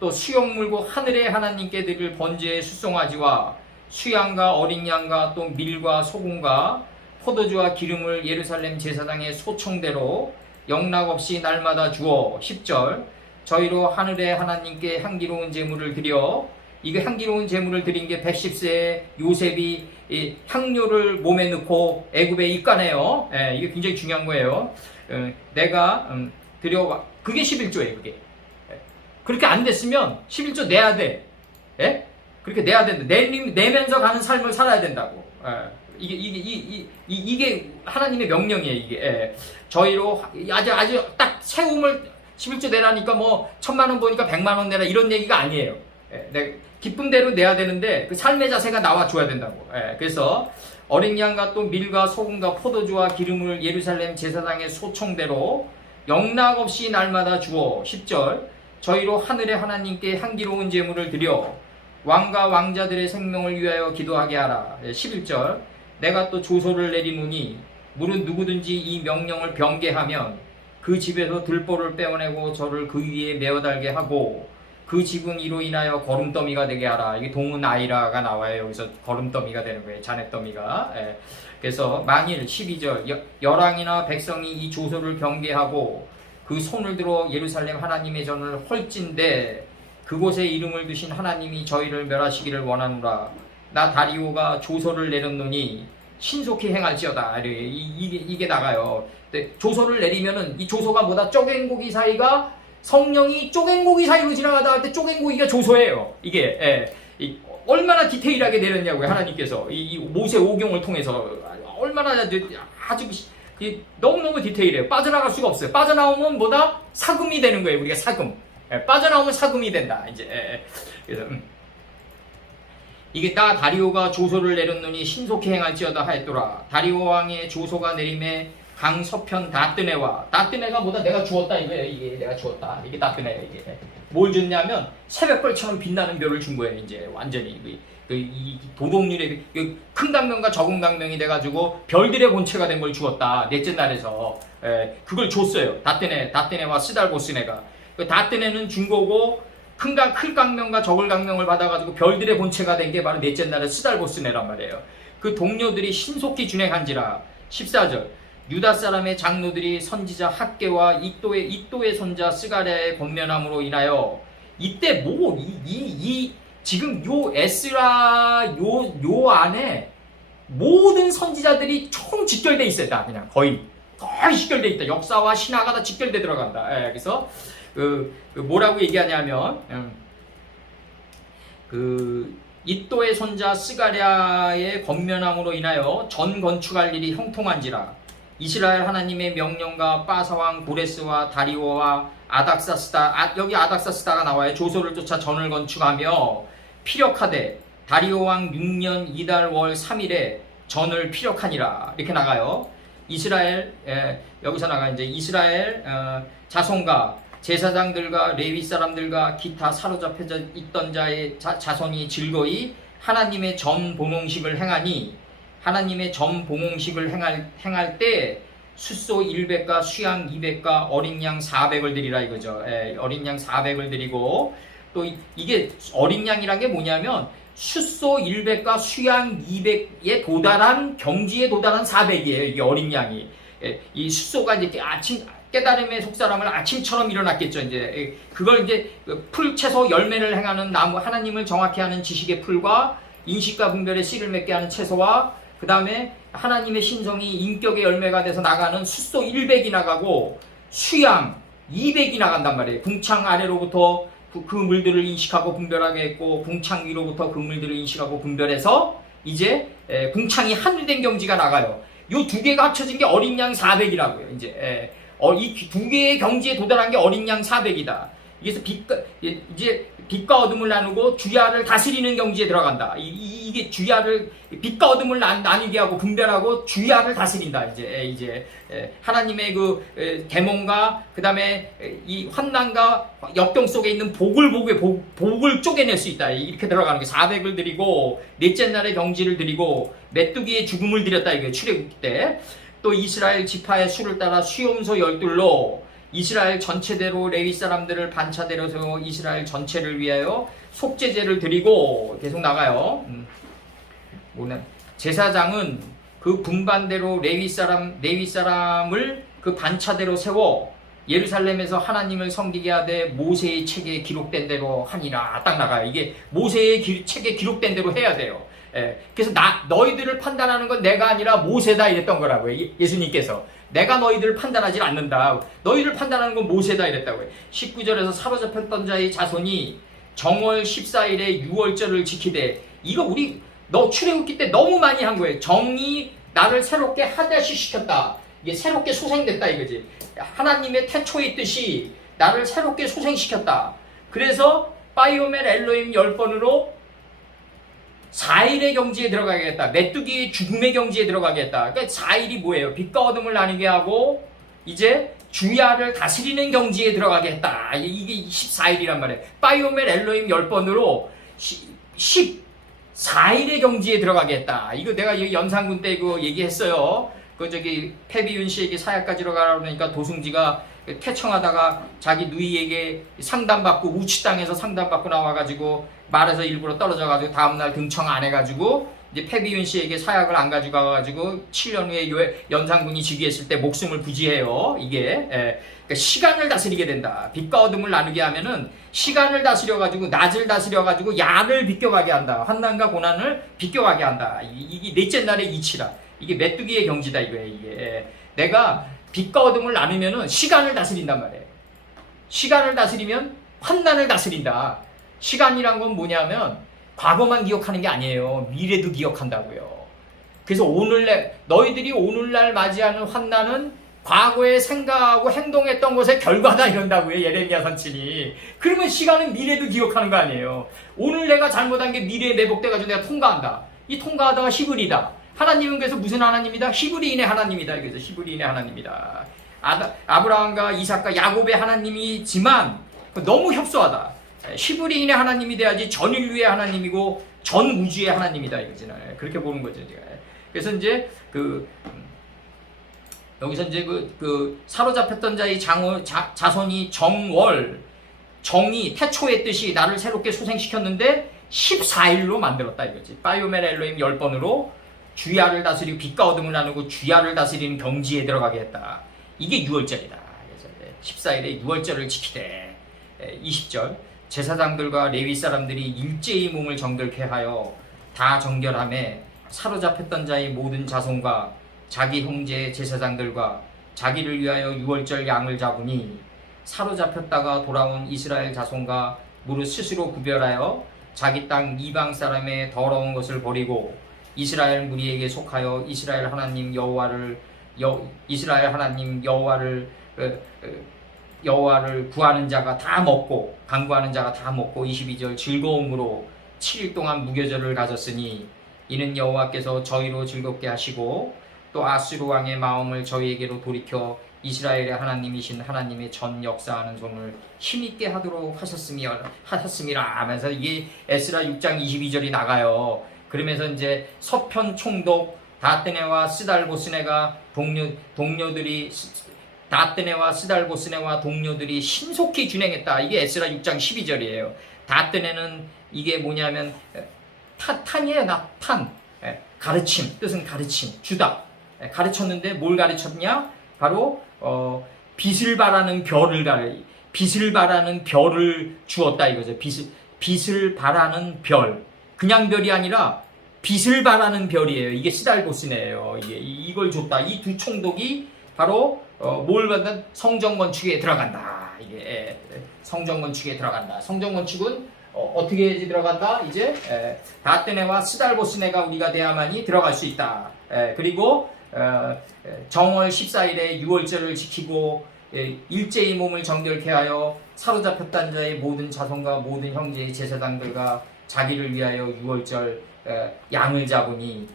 또 수용물고 하늘의 하나님께 드릴 번제의 수송아지와 수양과 어린 양과 또 밀과 소금과 포도주와 기름을 예루살렘 제사장의 소청대로 영락없이 날마다 주어. 10절. 저희로 하늘의 하나님께 향기로운 제물을 드려. 이게 향기로운 제물을 드린 게 110세에 요셉이 향료를 몸에 넣고 애굽에 입가네요. 이게 굉장히 중요한 거예요. 내가 드려. 그게 11조예요. 그게. 그렇게 안 됐으면 11조 내야 돼. 그렇게 내야 된다. 내면서 가는 삶을 살아야 된다고. 이게 하나님의 명령이에요. 이게 저희로 아주 딱 세움을 11조 내라니까 뭐 1,000,000원 보니까 100만원 내라 이런 얘기가 아니에요. 기쁨대로 내야 되는데 그 삶의 자세가 나와줘야 된다고. 그래서 어린 양과 또 밀과 소금과 포도주와 기름을 예루살렘 제사장의 소청대로 영락없이 날마다 주어. 10절. 저희로 하늘의 하나님께 향기로운 제물을 드려 왕과 왕자들의 생명을 위하여 기도하게 하라. 11절. 내가 또 조서를 내리노니 무릇 누구든지 이 명령을 병개하면 그 집에서 들보를 빼어내고 저를 그 위에 메어달게 하고 그 집은 이로 인하여 거름더미가 되게 하라. 이게 동은 아이라가 나와요. 여기서 거름더미가 되는 거예요. 자넷더미가. 그래서 만일 12절 열왕이나 백성이 이 조서를 병개하고 그 손을 들어 예루살렘 하나님의 전을 헐진대 그곳에 이름을 두신 하나님이 저희를 멸하시기를 원하노라. 나 다리오가 조서를 내렸노니 신속히 행할지어다. 이게 나가요. 조서를 내리면은 이 조서가 뭐다? 쪼갠고기 사이가 성령이 쪼갠고기 사이로 지나가다 할 때 쪼갠고기가 조서예요. 이게 얼마나 디테일하게 내렸냐고요. 하나님께서 이 모세 오경을 통해서 얼마나 아주 너무너무 디테일해요. 빠져나갈 수가 없어요. 빠져나오면 뭐다? 사금이 되는 거예요. 우리가 사금. 빠져나오면 사금이 된다. 이제 그래서 이게 나 다리오가 조서를 내렸노니 신속히 행할지어다 하였더라. 다리오 왕의 조서가 내림에 강 서편 다뜨네와 다뜨네가 뭐다? 내가 주었다 이거예요. 이게 내가 주었다. 이게 다뜨네. 이게 뭘 줬냐면 새벽별처럼 빛나는 별을 준 거예요. 이제 완전히 이 도덕률의 큰 강명과 적은 강명이 돼가지고 별들의 본체가 된 걸 주었다. 넷째 날에서 그걸 줬어요. 다뜨네와 스달보스네가. 그 다뜨네는 준 거고 큰 강명과 적을 강명을 받아가지고 별들의 본체가 된 게 바로 넷째 날의 스달보스네란 말이에요. 그 동료들이 신속히 준행한지라. 14절. 유다 사람의 장로들이 선지자 학계와 이또의 손자 스가랴의 권면함으로 인하여 이때 이 지금 요 에스라 요 안에 모든 선지자들이 총 직결돼 있어요. 다 그냥 거의 직결돼 있다. 역사와 신화가 다 직결돼 들어간다. 예, 그래서 뭐라고 얘기하냐면 이또의 손자 스가랴의 권면함으로 인하여 전 건축할 일이 형통한지라. 이스라엘 하나님의 명령과 바사왕 고레스와 다리오와 아닥사스다, 여기 아닥사스다가 나와요. 조소를 쫓아 전을 건축하며 피력하되 다리오 왕 6년 이달 월 3일에 전을 피력하니라. 이렇게 나가요. 이스라엘, 여기서 나가 이제 이스라엘 자손과 제사장들과 레위 사람들과 기타 사로잡혀 있던 자의 자손이 즐거이 하나님의 전 봉헌식을 행하니, 하나님의 전 봉헌식을 행할 때 숫소 100과 수양 200과 어린 양 400을 드리라 이거죠. 어린 양 400을 드리고, 또 이게 어린 양이란 게 뭐냐면 숫소 100과 수양 200에 도달한 경지에 도달한 400이에요. 이게 어린 양이. 이 숫소가 이제 깨달음의 속사람을 아침처럼 일어났겠죠. 이제 그걸 이제 풀 채소 열매를 행하는 나무, 하나님을 정확히 하는 지식의 풀과 인식과 분별의 씨를 맺게 하는 채소와 그 다음에 하나님의 신성이 인격의 열매가 돼서 나가는 숫소 100이 나가고 수양 200이 나간단 말이에요. 궁창 아래로부터 그 물들을 인식하고 분별하게 했고, 궁창 위로부터 그 물들을 인식하고 분별해서 이제 궁창이 하늘된 경지가 나가요. 요 두 개가 합쳐진 게 어린 양 400이라고요. 이제 이 두 개의 경지에 도달한 게 어린 양 400이다. 그래서 빛과 어둠을 나누고 주야를 다스리는 경지에 들어간다. 이게 주야를, 빛과 어둠을 나뉘게 하고 분별하고 주야를 다스린다. 이제 하나님의 그 계몽과 그 다음에 이 환난과 역경 속에 있는 복을 쪼개낼 수 있다. 이렇게 들어가는 게 400을 드리고, 넷째 날의 경지를 드리고, 메뚜기의 죽음을 드렸다. 이게 출애굽기 때. 또 이스라엘 지파의 수를 따라 수염소 12로 이스라엘 전체대로 레위 사람들을 반차대로 세워 이스라엘 전체를 위하여 속죄제를 드리고, 계속 나가요. 제사장은 그 분반대로 레위 사람을 그 반차대로 세워 예루살렘에서 하나님을 섬기게 하되 모세의 책에 기록된 대로 하니라. 딱 나가요. 이게 모세의 책에 기록된 대로 해야 돼요. 그래서 너희들을 판단하는 건 내가 아니라 모세다 이랬던 거라고요. 예수님께서. 내가 너희들을 판단하지 않는다. 너희를 판단하는 건 모세다 이랬다고요. 19절에서 사로잡혔던 자의 자손이 정월 14일에 유월절을 지키되, 이거 너 출애굽기 때 너무 많이 한 거예요. 정이 나를 새롭게 하다시 시켰다. 이게 새롭게 소생됐다 이거지. 하나님의 태초의 뜻이 나를 새롭게 소생시켰다. 그래서 바이오멜 엘로힘 10번으로 4일의 경지에 들어가겠다. 메뚜기의 죽음의 경지에 들어가겠다. 그러니까 4일이 뭐예요? 빛과 어둠을 나뉘게 하고 이제 주야를 다스리는 경지에 들어가겠다. 이게 14일이란 말이에요. 바이오멜 엘로힘 10번으로 14일의 경지에 들어가겠다. 이거 내가 연산군 때 이거 얘기했어요. 패비윤 씨에게 사약까지로 가라 그러니까 도승지가 태청하다가 자기 누이에게 상담받고 우치 땅에서 상담받고 나와가지고 말에서 일부러 떨어져가지고 다음날 등청 안 해가지고 이제 패비윤 씨에게 사약을 안 가져가가지고 7년 후에 연산군이 즉위했을 때 목숨을 부지해요. 이게 그러니까 시간을 다스리게 된다. 빛과 어둠을 나누게 하면은 시간을 다스려가지고 낮을 다스려가지고 야를 비껴가게 한다. 환난과 고난을 비껴가게 한다. 이게 넷째 날의 이치라. 이게 메뚜기의 경지다 이거예요. 이게 내가 빛과 어둠을 나누면은 시간을 다스린단 말이에요. 시간을 다스리면 환난을 다스린다. 시간이란 건 뭐냐면 과거만 기억하는 게 아니에요. 미래도 기억한다고요. 그래서 너희들이 오늘날 맞이하는 환난은 과거에 생각하고 행동했던 것의 결과다 이런다고요. 예레미야 선친이. 그러면 시간은 미래도 기억하는 거 아니에요. 오늘 내가 잘못한 게 미래에 매복돼가지고 내가 통과한다. 이 통과하다가 히브리다. 하나님은 그래서 무슨 하나님이다? 히브리인의 하나님이다. 그래서 히브리인의 하나님이다. 아브라함과 이삭과 야곱의 하나님이지만 너무 협소하다. 히브리인의 하나님이 돼야지 전 인류의 하나님이고 전 우주의 하나님이다 이거잖아요. 그렇게 보는 거죠. 그래서 이제 여기서 이제 사로잡혔던 자의 자손이 정이 태초의 뜻이 나를 새롭게 소생시켰는데 14일로 만들었다 이거지. 바이오멜 엘로힘 10번으로 주야를 다스리고 빛과 어둠을 나누고 주야를 다스리는 경지에 들어가게 했다. 이게 유월절이다. 그래서 14일에 유월절을 지키되 20절 제사장들과 레위 사람들이 일제히 몸을 정결케 하여 다 정결함에 사로잡혔던 자의 모든 자손과 자기 형제 제사장들과 자기를 위하여 유월절 양을 잡으니 사로잡혔다가 돌아온 이스라엘 자손과 무릇 스스로 구별하여 자기 땅 이방 사람의 더러운 것을 버리고 이스라엘 무리에게 속하여 이스라엘 하나님 여호와를 구하는 자가 다 먹고 간구하는 자가 다 먹고 22절 즐거움으로 7일 동안 무교절을 가졌으니 이는 여호와께서 저희로 즐겁게 하시고 또 아수르 왕의 마음을 저희에게로 돌이켜 이스라엘의 하나님이신 하나님의 전 역사하는 손을 힘있게 하도록 하셨음이라 하면서 이게 에스라 6장 22절이 나가요. 그러면서 이제 서편 총독 다뜨네와 스달보스네가 동료들이 신속히 준행했다. 이게 에스라 6장 12절이에요. 다뜨네는 이게 뭐냐면 탄이에요. 탄. 가르침. 뜻은 가르침. 주다. 가르쳤는데 뭘 가르쳤냐? 바로 빛을 바라는 별을 주었다 이거죠. 빛을 바라는 별. 그냥 별이 아니라 빛을 바라는 별이에요. 이게 스달보스네예요. 이걸 줬다. 이 두 총독이 바로 뭘 받는 성전 건축에 들어간다. 이게 성전 건축에 들어간다. 성전 건축은 어떻게 해야지 들어간다? 이제 다뜨네와 스달보스네가 우리가 돼야만이 들어갈 수 있다. 그리고 정월 14일에 유월절을 지키고 일제히 몸을 정결케 하여 사로잡혔던 자의 모든 자손과 모든 형제의 제사장들과 자기를 위하여 유월절 양을 잡으니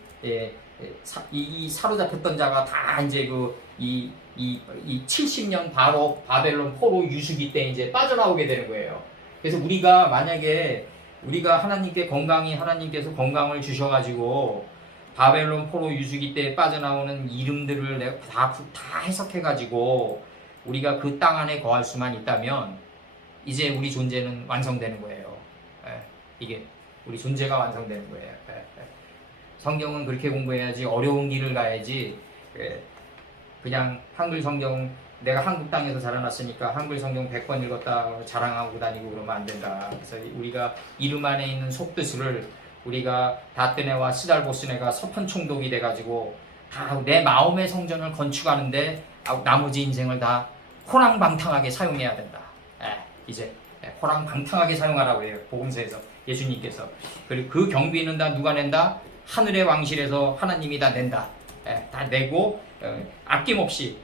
이 사로잡혔던 자가 다 이제 이 70년 바벨론 포로 유수기 때 이제 빠져나오게 되는 거예요. 그래서 우리가 만약에 우리가 하나님께서 건강을 주셔가지고 바벨론 포로 유수기 때 빠져나오는 이름들을 내가 다 해석해가지고 우리가 그 땅 안에 거할 수만 있다면 이제 우리 존재는 완성되는 거예요. 이게 우리 존재가 완성되는 거예요. 성경은 그렇게 공부해야지 어려운 길을 가야지 그냥 한글 성경 내가 한국 땅에서 자라났으니까 한글 성경 100번 읽었다 자랑하고 다니고 그러면 안 된다. 그래서 우리가 이름 안에 있는 속뜻을 우리가 다뜨네와 스달보스네가 서편 총독이 돼가지고 다 내 마음의 성전을 건축하는데 나머지 인생을 다 호랑방탕하게 사용해야 된다. 이제 호랑방탕하게 사용하라고 해요. 복음서에서 예수님께서. 그리고 그 경비는 다 누가 낸다? 하늘의 왕실에서 하나님이 다 낸다. 다 내고 아낌없이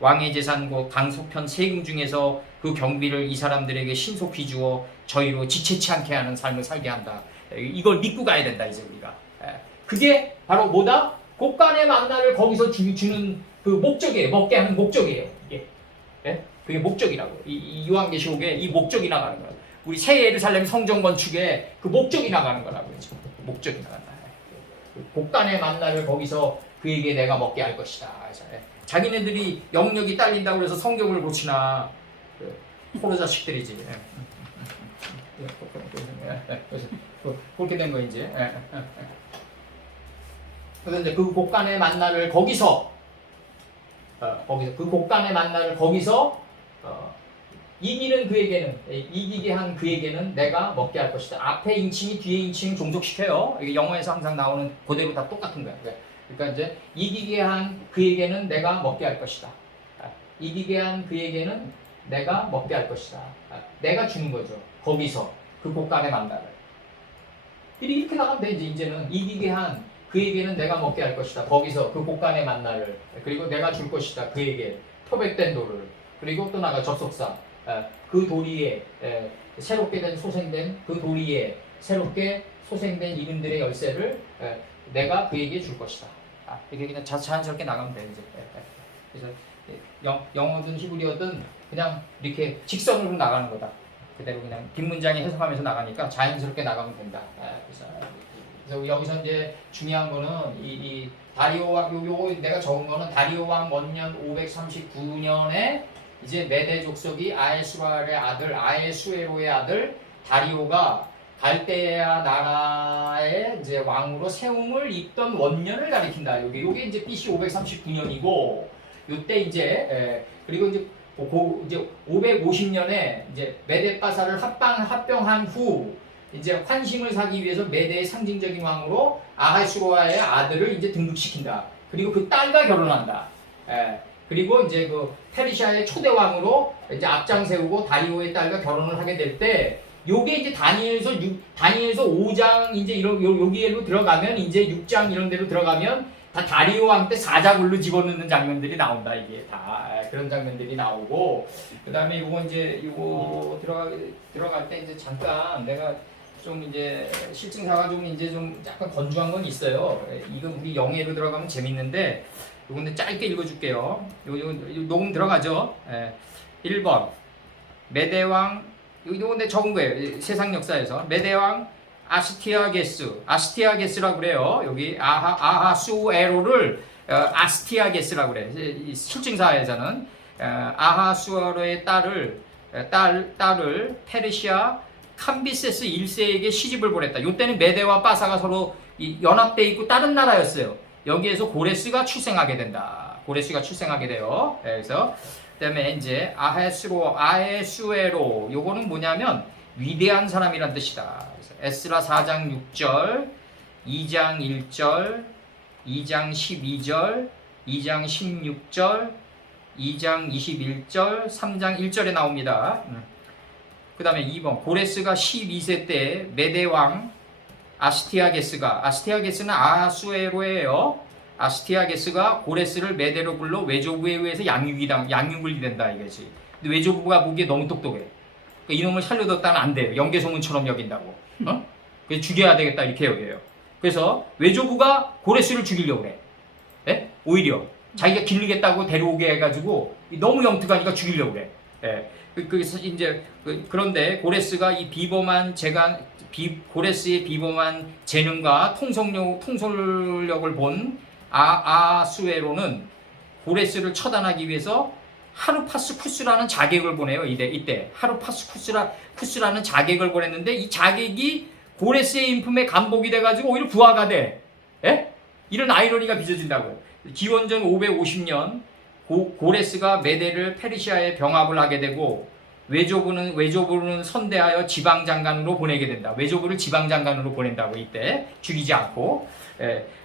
왕의 재산 곧 강속편 세금 중에서 그 경비를 이 사람들에게 신속히 주어 저희로 지체치 않게 하는 삶을 살게 한다. 이걸 믿고 가야 된다 이제 우리가. 그게 바로 뭐다? 곳간의 만나를 거기서 주는 그 목적이에요. 먹게 하는 목적이에요. 이게. 그게 목적이라고. 이 요한계시록에 이 목적이 나가는 거야. 우리 새 예루살렘 성전 건축에 그 목적이 나가는 거라고. 목적이 나간다. 곳간의 만나를 거기서 그에게 내가 먹게 할 것이다. 자기네들이 영역이 딸린다고 해서 성경을 고치나 포로 자식들이지. 그렇게 된 거 이제. 그래서 이제 그 곳간의 만나를 거기서 이기는 그에게는 이기게 한 그에게는 내가 먹게 할 것이다. 앞에 인칭이 뒤에 인칭 종족시켜요. 이게 영어에서 항상 나오는 그대로 다 똑같은 거야. 그러니까 이제 이기게 한 그에게는 내가 먹게 할 것이다. 이기게 한 그에게는 내가 먹게 할 것이다. 내가 주는 거죠. 거기서 그 곳간의 만나를. 이렇게 나가면 돼. 이제는 이기게 한 그에게는 내가 먹게 할 것이다. 거기서 그 곳간의 만나를. 그리고 내가 줄 것이다. 그에게 표백된 돌을. 그리고 또 나가 접속사. 그 도리에 새롭게 소생된 그 도리에 새롭게 소생된 이름들의 열쇠를 내가 그에게 줄 것이다. 이게 그냥 자연스럽게 나가면 돼. 이제. 그래서 영어든 히브리어든 그냥 이렇게 직선으로 나가는 거다. 그대로 그냥 뒷문장에 해석하면서 나가니까 자연스럽게 나가면 된다. 그래서 여기서 이제 중요한 거는 이 다리오 왕 요거 내가 적은 거는 다리오 왕 원년 539년에 이제 메대 족속이 아에수에로의 아들 다리오가 갈대아 나라의 이제 왕으로 세움을 입던 원년을 가리킨다. 요게 이제 BC 539년이고 요때 이제 그리고 이제 이제 550년에 이제 메데빠사를 합병한 후 이제 환심을 사기 위해서 메데의 상징적인 왕으로 아하수로아의 아들을 이제 등극시킨다. 그리고 그 딸과 결혼한다. 그리고 이제 그 페르시아의 초대 왕으로 이제 앞장 세우고 다리오의 딸과 결혼을 하게 될 때, 요게 이제 다니엘서 5장 이제 여기로 들어가면 이제 6장 이런 데로 들어가면 다 다리오 왕 때 사자굴로 집어넣는 장면들이 나온다. 이게 다 그런 장면들이 나오고, 그다음에 요거 이제 들어갈 때 이제 잠깐 내가 좀 이제 실증사가 좀 이제 좀 약간 건조한 건 있어요. 이건 우리 영예로 들어가면 재밌는데 요거는 짧게 읽어줄게요. 요 녹음 들어가죠. 1번 메대왕, 요거 내 적은 거예요. 세상 역사에서 메대왕 아스티아게스라고 그래요. 여기 아하수에로를 아스티아게스라고 그래. 실증사에서는 아하수에로의 딸을 페르시아 캄비세스 1세에게 시집을 보냈다. 요때는 메대와 바사가 서로 연합돼 있고 다른 나라였어요. 여기에서 고레스가 출생하게 된다. 고레스가 출생하게 돼요. 그래서 그다음에 이제 아헤수에로 요거는 뭐냐면 위대한 사람이란 뜻이다. 그래서 에스라 4장 6절, 2장 1절, 2장 12절, 2장 16절, 2장 21절, 3장 1절에 나옵니다. 그 다음에 2번 고레스가 12세 때 메대왕 아스티아게스는 아하수에로예요. 아스티아게스가 고레스를 메대로 불러 외조부에 의해서 양육을 된다 이거지. 근데 외조부가 보기에 너무 똑똑해. 그러니까 이놈을 살려뒀다는 안 돼요. 영계소문처럼 여긴다고. 그래서 죽여야 되겠다 이렇게 여겨요. 그래서 외조부가 고레스를 죽이려고 해. 네? 오히려 자기가 기르겠다고 데려오게 해가지고 너무 영특하니까 죽이려고 해. 네. 그래서 이제 그런데 고레스가 이 고레스의 비범한 재능과 통솔력을 본 아수에로는 고레스를 처단하기 위해서 하루파스쿠스라는 자객을 보내요. 이때 하루파스쿠스라는 자객을 보냈는데 이 자객이 고레스의 인품에 감복이 돼가지고 오히려 부하가 돼. 예? 이런 아이러니가 빚어진다고요. 기원전 550년 고레스가 메대를 페르시아에 병합을 하게 되고 외조부는 선대하여 지방장관으로 보내게 된다. 외조부를 지방장관으로 보낸다고 이때 죽이지 않고.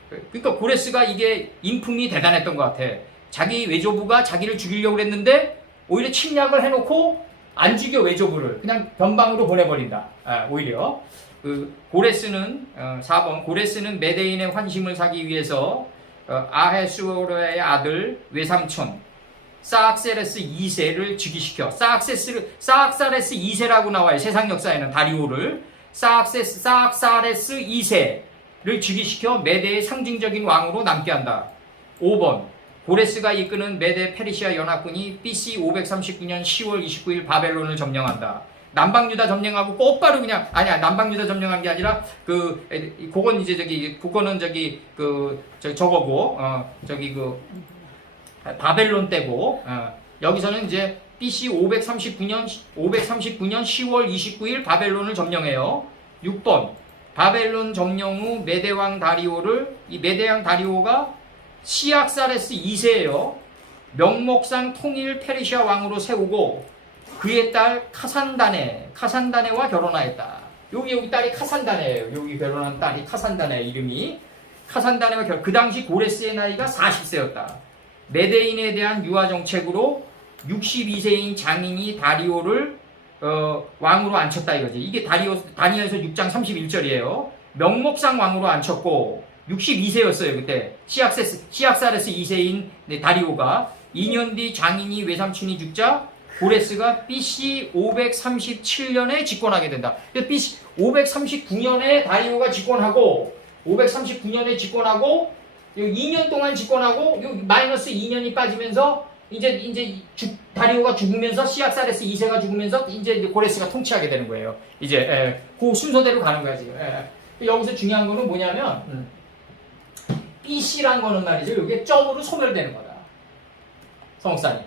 그러니까 고레스가 이게 인품이 대단했던 것 같아. 자기 외조부가 자기를 죽이려고 했는데 오히려 침략을 해놓고 안 죽여 외조부를 그냥 변방으로 보내버린다. 오히려 고레스는 4번 고레스는 메대인의 환심을 사기 위해서 아헤수에로의 아들 외삼촌 사악세레스 2세를 즉위시켜. 사악사레스 2세라고 나와요. 세상 역사에는 다리오를 사악사레스 2세를 즉위시켜 메대의 상징적인 왕으로 남게 한다. 5번 고레스가 이끄는 메대 페르시아 연합군이 BC 539년 10월 29일 바벨론을 점령한다. 남방유다 점령하고 곧바로 그냥 남방유다 점령한 게 아니라 그거는 저거고 바벨론 때고 여기서는 이제 BC 539년 10월 29일 바벨론을 점령해요. 6번 바벨론 점령 후 메대왕 다리오를 이 메대왕 다리오가 시악사레스 2세예요. 명목상 통일 페르시아 왕으로 세우고 그의 딸 카산다네와 결혼하였다. 여기 딸이 카산다네예요. 여기 결혼한 딸이 카산다네 이름이 카산다네와 그 당시 고레스의 나이가 40세였다. 메대인에 대한 유화 정책으로 62세인 장인이 다리오를 왕으로 앉혔다 이거지. 이게 다니엘서 6장 31절이에요. 명목상 왕으로 앉혔고 62세였어요 그때. 시악사레스 2세인 다리오가 2년 뒤 장인이 외삼촌이 죽자 고레스가 BC 537년에 집권하게 된다. BC 539년에 다리오가 집권하고 2년 동안 집권하고 마이너스 2년이 빠지면서 이제 다리오가 죽으면서 시악사레스 2세가 죽으면서 이제 고레스가 통치하게 되는 거예요. 이제 그 순서대로 가는 거야 지금. 여기서 중요한 거는 뭐냐면 BC란 거는 말이죠. 이게 점으로 소멸되는 거다. 성목사님.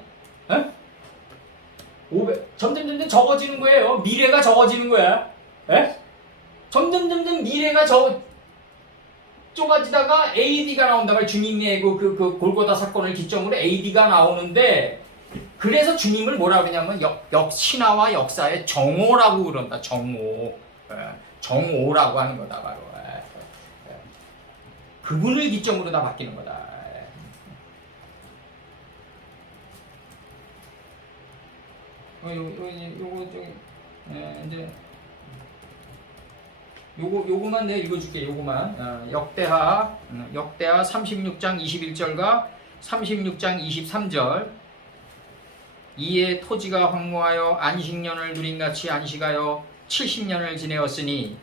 점점 적어지는 거예요. 미래가 적어지는 거야. 점점 미래가 좁아지다가 AD가 나온다. 주님의 그 골고다 사건을 기점으로 AD가 나오는데 그래서 주님을 뭐라 그러냐면 신화와 역사의 정오라고 그런다. 정오. 정오라고 하는 거다 바로. 그분을 기점으로 다 바뀌는 거다. 요거 좀 이제 요거만 내가 읽어줄게. 요거만 역대하 36장 21절과 36장 23절. 이에 토지가 황무하여 안식년을 누린같이 안식하여 70년을 지내었으니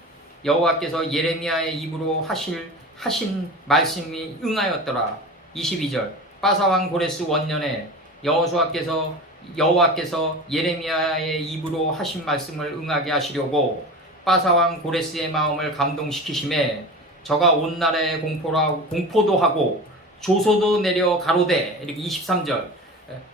여호와께서 예레미야의 입으로 하신 말씀이 응하였더라. 22절. 바사왕 고레스 원년에 여호와께서 예레미야의 입으로 하신 말씀을 응하게 하시려고 바사왕 고레스의 마음을 감동시키심에 저가 온 나라에 공포도 하고 조소도 내려 가로되. 이렇게 23절.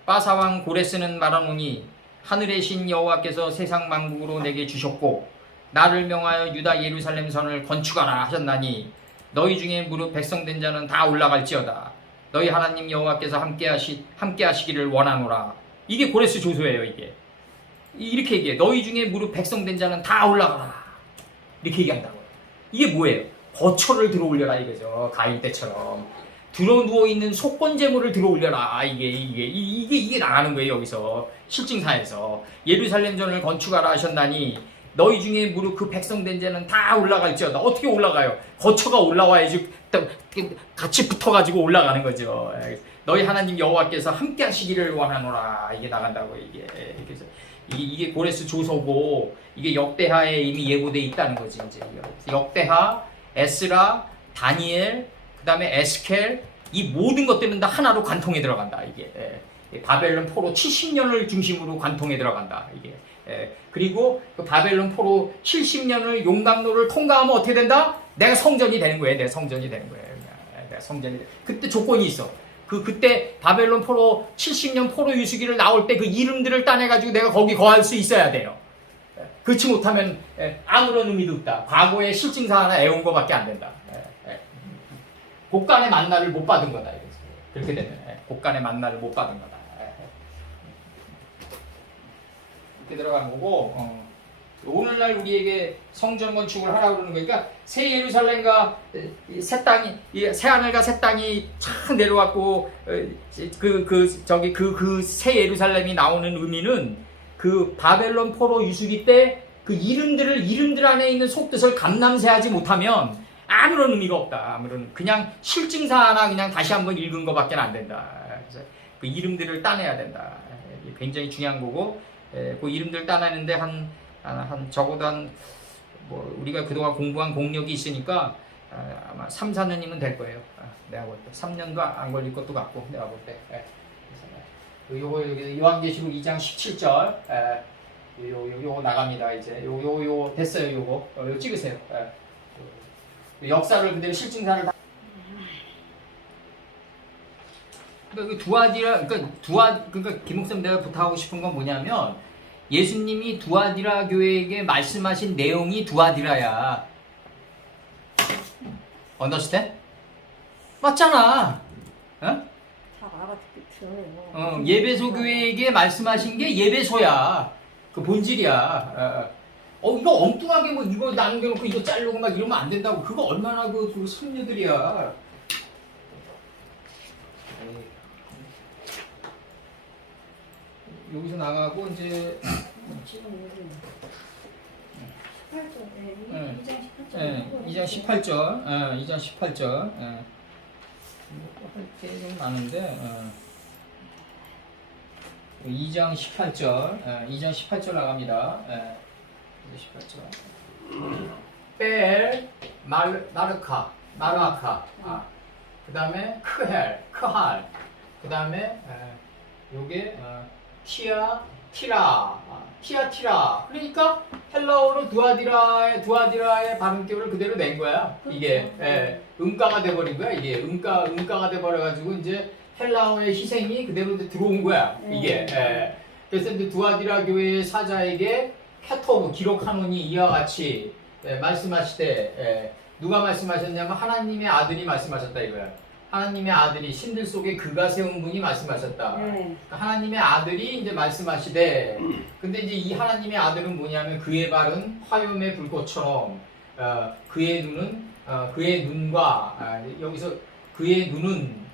바사왕 고레스는 말하노니 하늘의 신 여호와께서 세상 만국으로 내게 주셨고 나를 명하여 유다 예루살렘 선을 건축하라 하셨나니 너희 중에 무릇 백성된 자는 다 올라갈지어다. 너희 하나님 여호와께서 함께 하시기를 원하노라. 이게 고레스 조소예요. 이게 이렇게 얘기해. 너희 중에 무릇 백성된 자는 다 올라가라. 이렇게 얘기한다고. 이게 뭐예요? 거처를 들어올려라 이거죠. 가인 때처럼 들어 누워 있는 속건 제물을 들어 올려라. 이게 나가는 거예요. 여기서 실증사에서 예루살렘 전을 건축하라 하셨나니 너희 중에 무릇 그 백성된 자는 다 올라갈지어다. 어떻게 올라가요? 거처가 올라와야지 같이 붙어가지고 올라가는 거죠. 너희 하나님 여호와께서 함께 하시기를 원하노라. 이게 나간다고. 그래서 이게 고레스 조서고 이게 역대하에 이미 예고돼 있다는 거지. 이제 역대하, 에스라, 다니엘, 그 다음에 에스켈, 이 모든 것들은 다 하나로 관통에 들어간다. 이게 바벨론 포로 70년을 중심으로 관통에 들어간다. 이게 그리고 그 바벨론 포로 70년을 용광로를 통과하면 어떻게 된다? 내가 성전이 되는 거예요. 내가 성전이 되는 거예요. 내가 성전이 돼. 그때 조건이 있어. 그때 바벨론 포로 70년 포로 유수기를 나올 때 그 이름들을 따내가지고 내가 거기 거할 수 있어야 돼요. 그렇지 못하면 아무런 의미도 없다. 과거의 실증사 하나 애운 거밖에 안 된다. 곡간의 만나를 못 받은 거다. 그렇게 되면 곡간의 만나를 못 받은 거다. 이렇게 들어간 거고 오늘날 우리에게 성전 건축을 하라고 그러는 거니까 새 예루살렘과 새 땅이 새 하늘과 새 땅이 착 내려왔고 그 새 예루살렘이 나오는 의미는 그 바벨론 포로 유수기 때 그 이름들 안에 있는 속뜻을 감남새하지 못하면 아무런 의미가 없다. 그냥 실증사 하나 그냥 다시 한번 읽은 것밖에 안 된다. 그래서 그 이름들을 따내야 된다. 굉장히 중요한 거고 그 이름들 따내는데 적어도 우리가 그동안 공부한 공력이 있으니까 아마 3, 4년이면 될 거예요. 내가 볼 때 3년도 안 걸릴 것도 같고 내가 볼 때. 요거 여기 요한계시록 2장 17절 요거 나갑니다. 이제 요 됐어요. 요거 찍으세요. 역사를 그대로 실증사를 다. 그러니까 김목사님 내가 부탁하고 싶은 건 뭐냐면 예수님이 두아디라 교회에게 말씀하신 내용이 두아디라야. Understand? 맞잖아. 어? 예배소 교회에게 말씀하신 게 예배소야. 그 본질이야. 이거 엉뚱하게 이거 남겨놓고 이거 자르고 막 이러면 안 된다고. 그거 얼마나 그 손녀들이야. 여기서 나가고 이제 지금 여기 18절, 2장 18절, 2장 18절, 할 게 좀 많은데, 2장 18절, 2장 18절 나갑니다. 18절. 벨, 마르카, 그 다음에 크할, 그 다음에 요게 티라. 그러니까 헬라어로 두아디라의 발음격을 그대로 낸 거야. 이게 음가가 돼버린 거야. 이게 음가가 돼버려가지고 이제 헬라어의 희생이 그대로 들어온 거야. 이게 그래서 이제 두아디라 교회의 사자에게 캐토브 기록하노니 이와 같이 말씀하실 때 누가 말씀하셨냐면 하나님의 아들이 말씀하셨다 이거야. 하나님의 아들이 신들 속에 그가 세운 분이 말씀하셨다. 네. 그러니까 하나님의 아들이 이제 말씀하시되, 근데 이제 이 하나님의 아들은 뭐냐면 그의 발은 화염의 불꽃처럼, 그의 눈은 그의 눈과 여기서 그의 눈은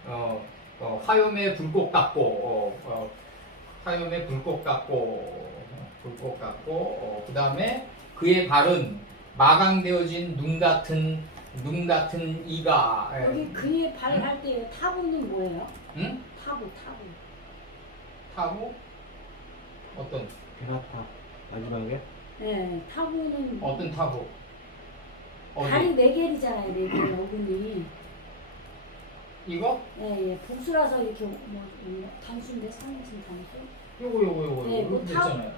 화염의 불꽃 같고, 화염의 불꽃 같고, 그 다음에 그의 발은 마강되어진 눈 같은 이가. 여기 그의 발 할 때 타부는 뭐예요? 응? 타부. 타고 어떤 베나타 마지막에 네, 타부는 어떤 타고 어디? 발이 네 개이잖아요, 네 개. 어근이. 이거? 예, 복수라서 이렇게 단수인데 상해진 단수. 요거 네, 이거 그 됐잖아요.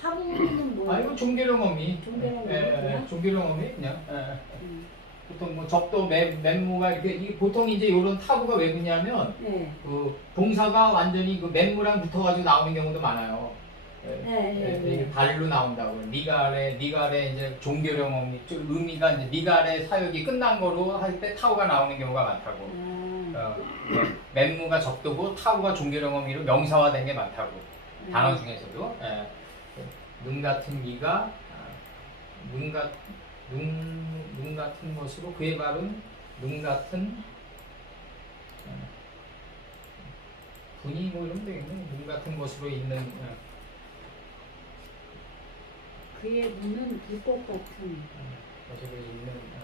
타부는 뭐예요? 이거 종결형 어미. 종결형 어미, 예, 그냥? 종결형 어미 그냥. 음. 보통 뭐 적도 맨무가 이렇게 보통 이제 이런 타부가 왜 붙냐면 네. 그 동사가 완전히 그 맨무랑 붙어가지고 나오는 경우도 많아요. 네. 발로 나온다고. 니갈에 이제 종결형 어미. 의미가 이제 니갈의 사역이 끝난 거로 할 때 타우가 나오는 경우가 많다고. 맨무가 적도고 타우가 종결형 어미로 명사화된 게 많다고. 단어 중에서도. 눈 같은 이가 눈 같은 것으로 그의 발은 눈 같은 분이 뭐 이러면 되겠네. 눈 같은 것으로 있는 그의 눈은 불꽃 같은. 것으로 있는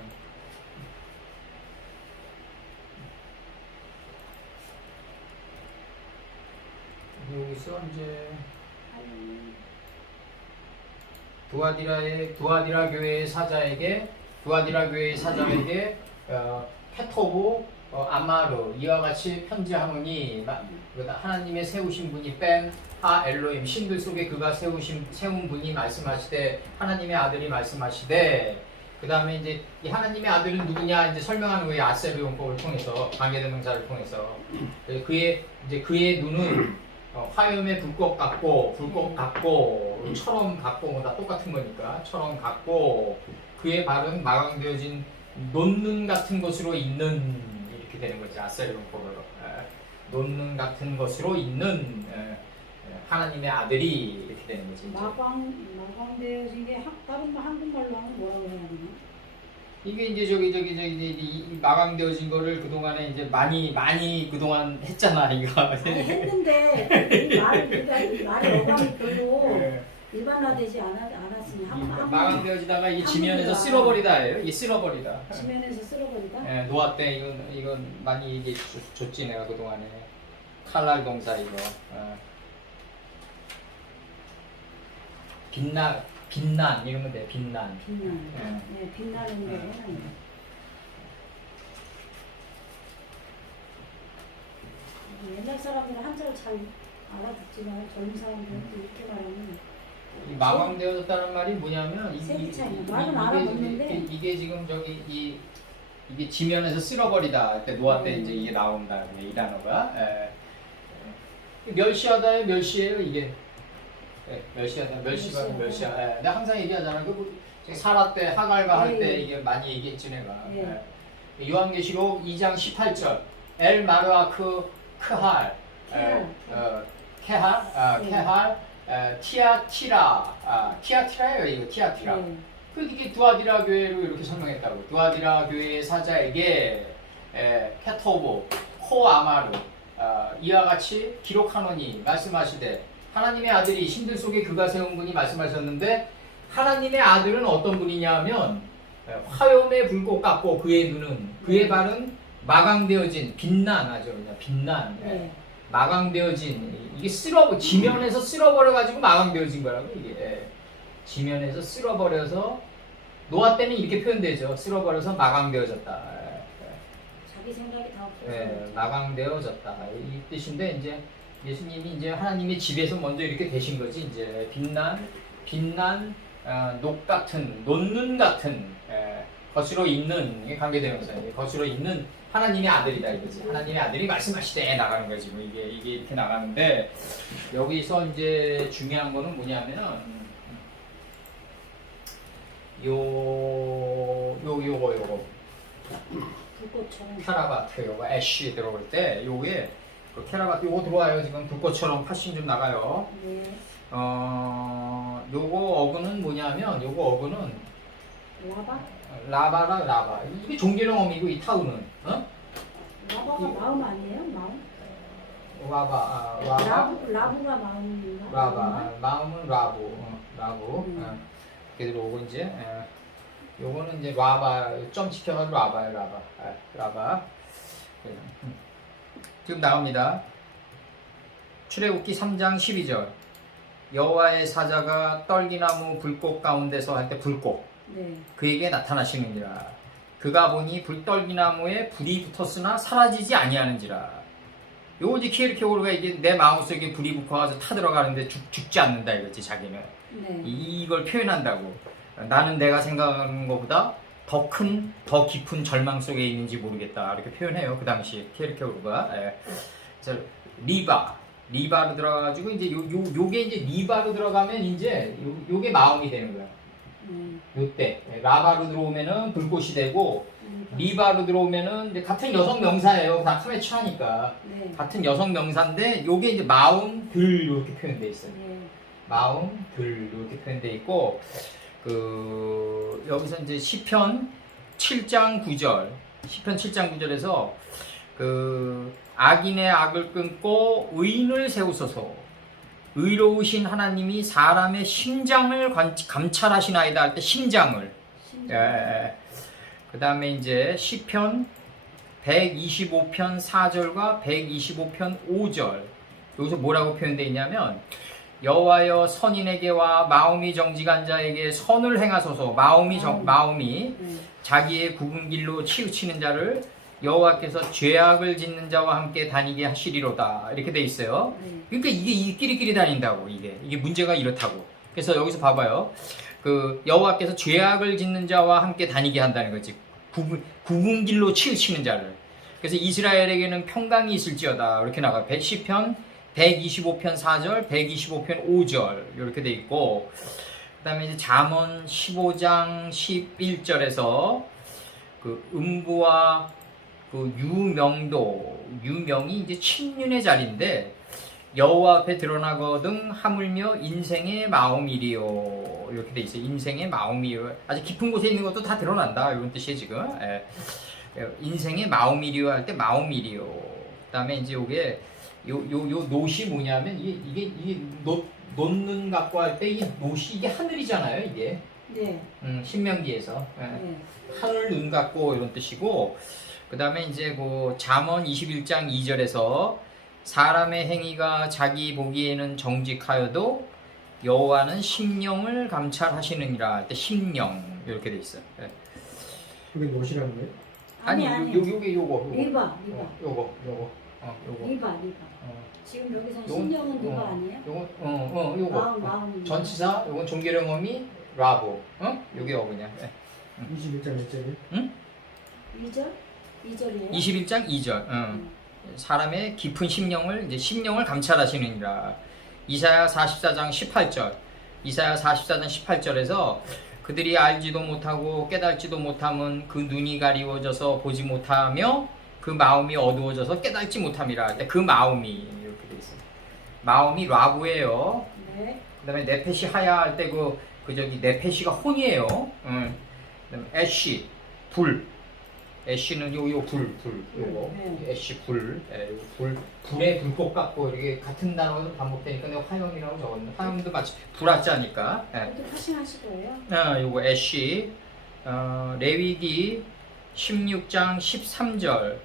여기서 이제 두아디라 교회의 사자에게 케토브 아마르 이와 같이 편지하노니 하나님의 세우신 분이 하 엘로임 신들 속에 그가 세운 분이 말씀하시되 하나님의 아들이 말씀하시되 그 다음에 이제 이 하나님의 아들은 누구냐 이제 설명하는 거예요. 아세르용법을 통해서 관계대명사를 통해서 그의 눈은 화염의 불꽃 같고 처럼 같고 뭐 다 똑같은 거니까 처럼 같고 그의 발은 마강되어진 논눈 같은 것으로 있는 이렇게 되는 거지. 아세르용법으로 논눈 같은 것으로 있는 하나님의 아들이 이렇게 되는 거지. 이제. 마광되어진 게 다른 한국말로 하면 뭐라고 해야 되나? 이게 이제 이 마감되어진 거를 그동안에 이제 많이 그동안 했잖아, 이거. 아니, 했는데 이 말의 어감이 별로 일반화되지 않았으니 마감되어지다가 이 지면에서 쓸어버리다예요. 이 쓸어버리다. 지면에서 쓸어버리다? 예, 노았대 이건 많이 얘기해 줬지 내가 그동안에. 칼날 동사 이거. 빛난 이러면 돼. 빛난. 네, 빛나는 거는 옛날 사람들은 한자를 잘 알아듣지만 젊은 사람들은 또 이렇게 말하면 이 마감되어졌다는 말이 뭐냐면 세기 차이나 말은 알아듣는데 이게 지금 이게 지면에서 쓸어버리다 때 노아 때 이제 이게 나온다 이 단어가 멸시하다의 멸시예요 이게. 멸시하다, 멸시하. 내가 항상 얘기하잖아. 사라 때, 하갈과 할 때 이게 많이 얘기했지 내가. 요한계시록 2장 18절. 엘 마르아크 크할, 케할, 티아티라예요 이거 티아티라. 이게 두아디라 교회로 이렇게 설명했다고. 두아디라 교회의 사자에게 케토보, 코아마르 이와 같이 기록하노니 말씀하시되. 하나님의 아들이 신들 속에 그가 세운 분이 말씀하셨는데 하나님의 아들은 어떤 분이냐면 화염의 불꽃 같고 그의 발은 마강되어진 빛난 마강되어진 이게 지면에서 쓸어버려 가지고 마강되어진 거라고 이게 지면에서 쓸어버려서 노아 때는 이렇게 표현되죠. 쓸어버려서 마강되어졌다. 자기 생각이 다 없어서 마강되어졌다 이 뜻인데 이제. 예수님이 이제 하나님의 집에서 먼저 이렇게 되신 거지 이제 빛난 논눈 같은 것으로 있는 이게 관계대명사예요. 것으로 있는 하나님의 아들이다 이거지. 하나님의 아들이 말씀하시되 나가는 거지. 뭐 이게 이렇게 나가는데 여기서 이제 중요한 거는 뭐냐면은 요거 불꽃처럼. 캐라바트 요거 애쉬 들어올 때 요게 그 캐라바트 요거 들어와요. 지금 불꽃처럼 파싱 좀 나가요. 네. 요거 어근은 뭐냐면 요거 어근은 라바? 라바라 라바. 이게 종기령어이고 이 타우는 라바가 마음 아니에요? 마음? 와바 와바 라부가 마음인가? 라바 마음은 라부 라부 이렇게 들어오고 이제 요거는 이제 라바 점 지켜가지고 라바야 라바 라바 지금 나옵니다. 출애굽기 3장 12절 여호와의 사자가 떨기나무 불꽃 가운데서 할 때 불꽃 네. 그에게 나타나시느니라. 그가 보니 불떨기나무에 불이 붙었으나 사라지지 아니하는지라. 요거 이제 키에르케고르가 이게 내 마음속에 불이 붙어가지고 타들어가는데 죽지 않는다 이거지 자기는. 네. 이걸 표현한다고. 나는 내가 생각하는 것보다 더 큰, 더 깊은 절망 속에 있는지 모르겠다 이렇게 표현해요 그 당시 키에르케고르가. 리바로 들어가가지고 이제 요게 이제 리바로 들어가면 이제 요게 마음이 되는 거야. 요때 라바로 들어오면은 불꽃이 되고 리바로 들어오면은 이제 같은 여성 명사예요. 다 칸에 취하니까 네. 같은 여성 명사인데 요게 이제 마음들 이렇게 표현돼 있어요. 네. 마음들 이렇게 표현돼 있고 여기서 이제 시편 7장 9절 시편 7장 9절에서 악인의 악을 끊고 의인을 세우소서. 의로우신 하나님이 사람의 심장을 감찰하시나이다 할 때 심장을. 그 다음에 이제 시편 125편 4절과 125편 5절 여기서 뭐라고 표현되어 있냐면 여호와여 선인에게와 마음이 정직한 자에게 선을 행하소서. 마음이 자기의 굽은 길로 치우치는 자를 여호와께서 죄악을 짓는 자와 함께 다니게 하시리로다 이렇게 돼 있어요. 그러니까 이게 끼리끼리 다닌다고. 이게 문제가 이렇다고. 그래서 여기서 봐봐요. 여호와께서 죄악을 짓는 자와 함께 다니게 한다는 거지. 굽은 길로 치우치는 자를. 그래서 이스라엘에게는 평강이 있을지어다 이렇게 나가요. 시편 125편 4절, 125편 5절 이렇게 돼 있고, 그 다음에 이제 잠언 15장 11절에서 음부와 유명이 이제 친륜의 자리인데 여호와 앞에 드러나거든 하물며 인생의 마음이리요 이렇게 돼 있어요. 인생의 마음이요. 아주 깊은 곳에 있는 것도 다 드러난다 이런 뜻이에요 지금. 인생의 마음이리요 할 때 마음이리요. 그다음에 이제 요게 요 노시 뭐냐면 이게 놓는 갖고 할 때 이 노시 이게 하늘이잖아요 이게. 네. 신명기에서 네. 하늘 눈 같고 이런 뜻이고. 그 다음에 이제 잠언 21장 2절에서 사람의 행위가 자기 보기에는 정직하여도 여호와는 심령을 감찰하시느니라 할 때 심령 이렇게 돼 있어요. 그게 무엇이라는 거예요? 아니. 요게 요거. 리바. 요거. 리바. 지금 여기서 신령은 리바 아니에요? 요거. 마음. 전치사 요건 종교령어미 라보. 요게 어그냐. 21장 몇 절이요? 응? 2절? 2절이에요? 21장 2절. 사람의 깊은 심령을 감찰하시느니라. 이사야 44장 18절. 이사야 44장 18절에서 그들이 알지도 못하고 깨달지도 못함은 그 눈이 가리워져서 보지 못하며 그 마음이 어두워져서 깨달지 못함이라 할 때 그 마음이 이렇게 돼 있어요. 마음이 라부예요. 네. 그다음에 네페시 하야 할 때 네페시가 혼이에요. 그다음에 애쉬 불. 애쉬는 불 요거. 네. 애쉬 불에 불꽃 같고 이렇게 같은 단어가 좀 반복되니까 내가 화염이라고 적었는데 화염도 마치 불화자니까. 그것도 파싱하실 거예요? 요거 애쉬. 레위기 16장 13절.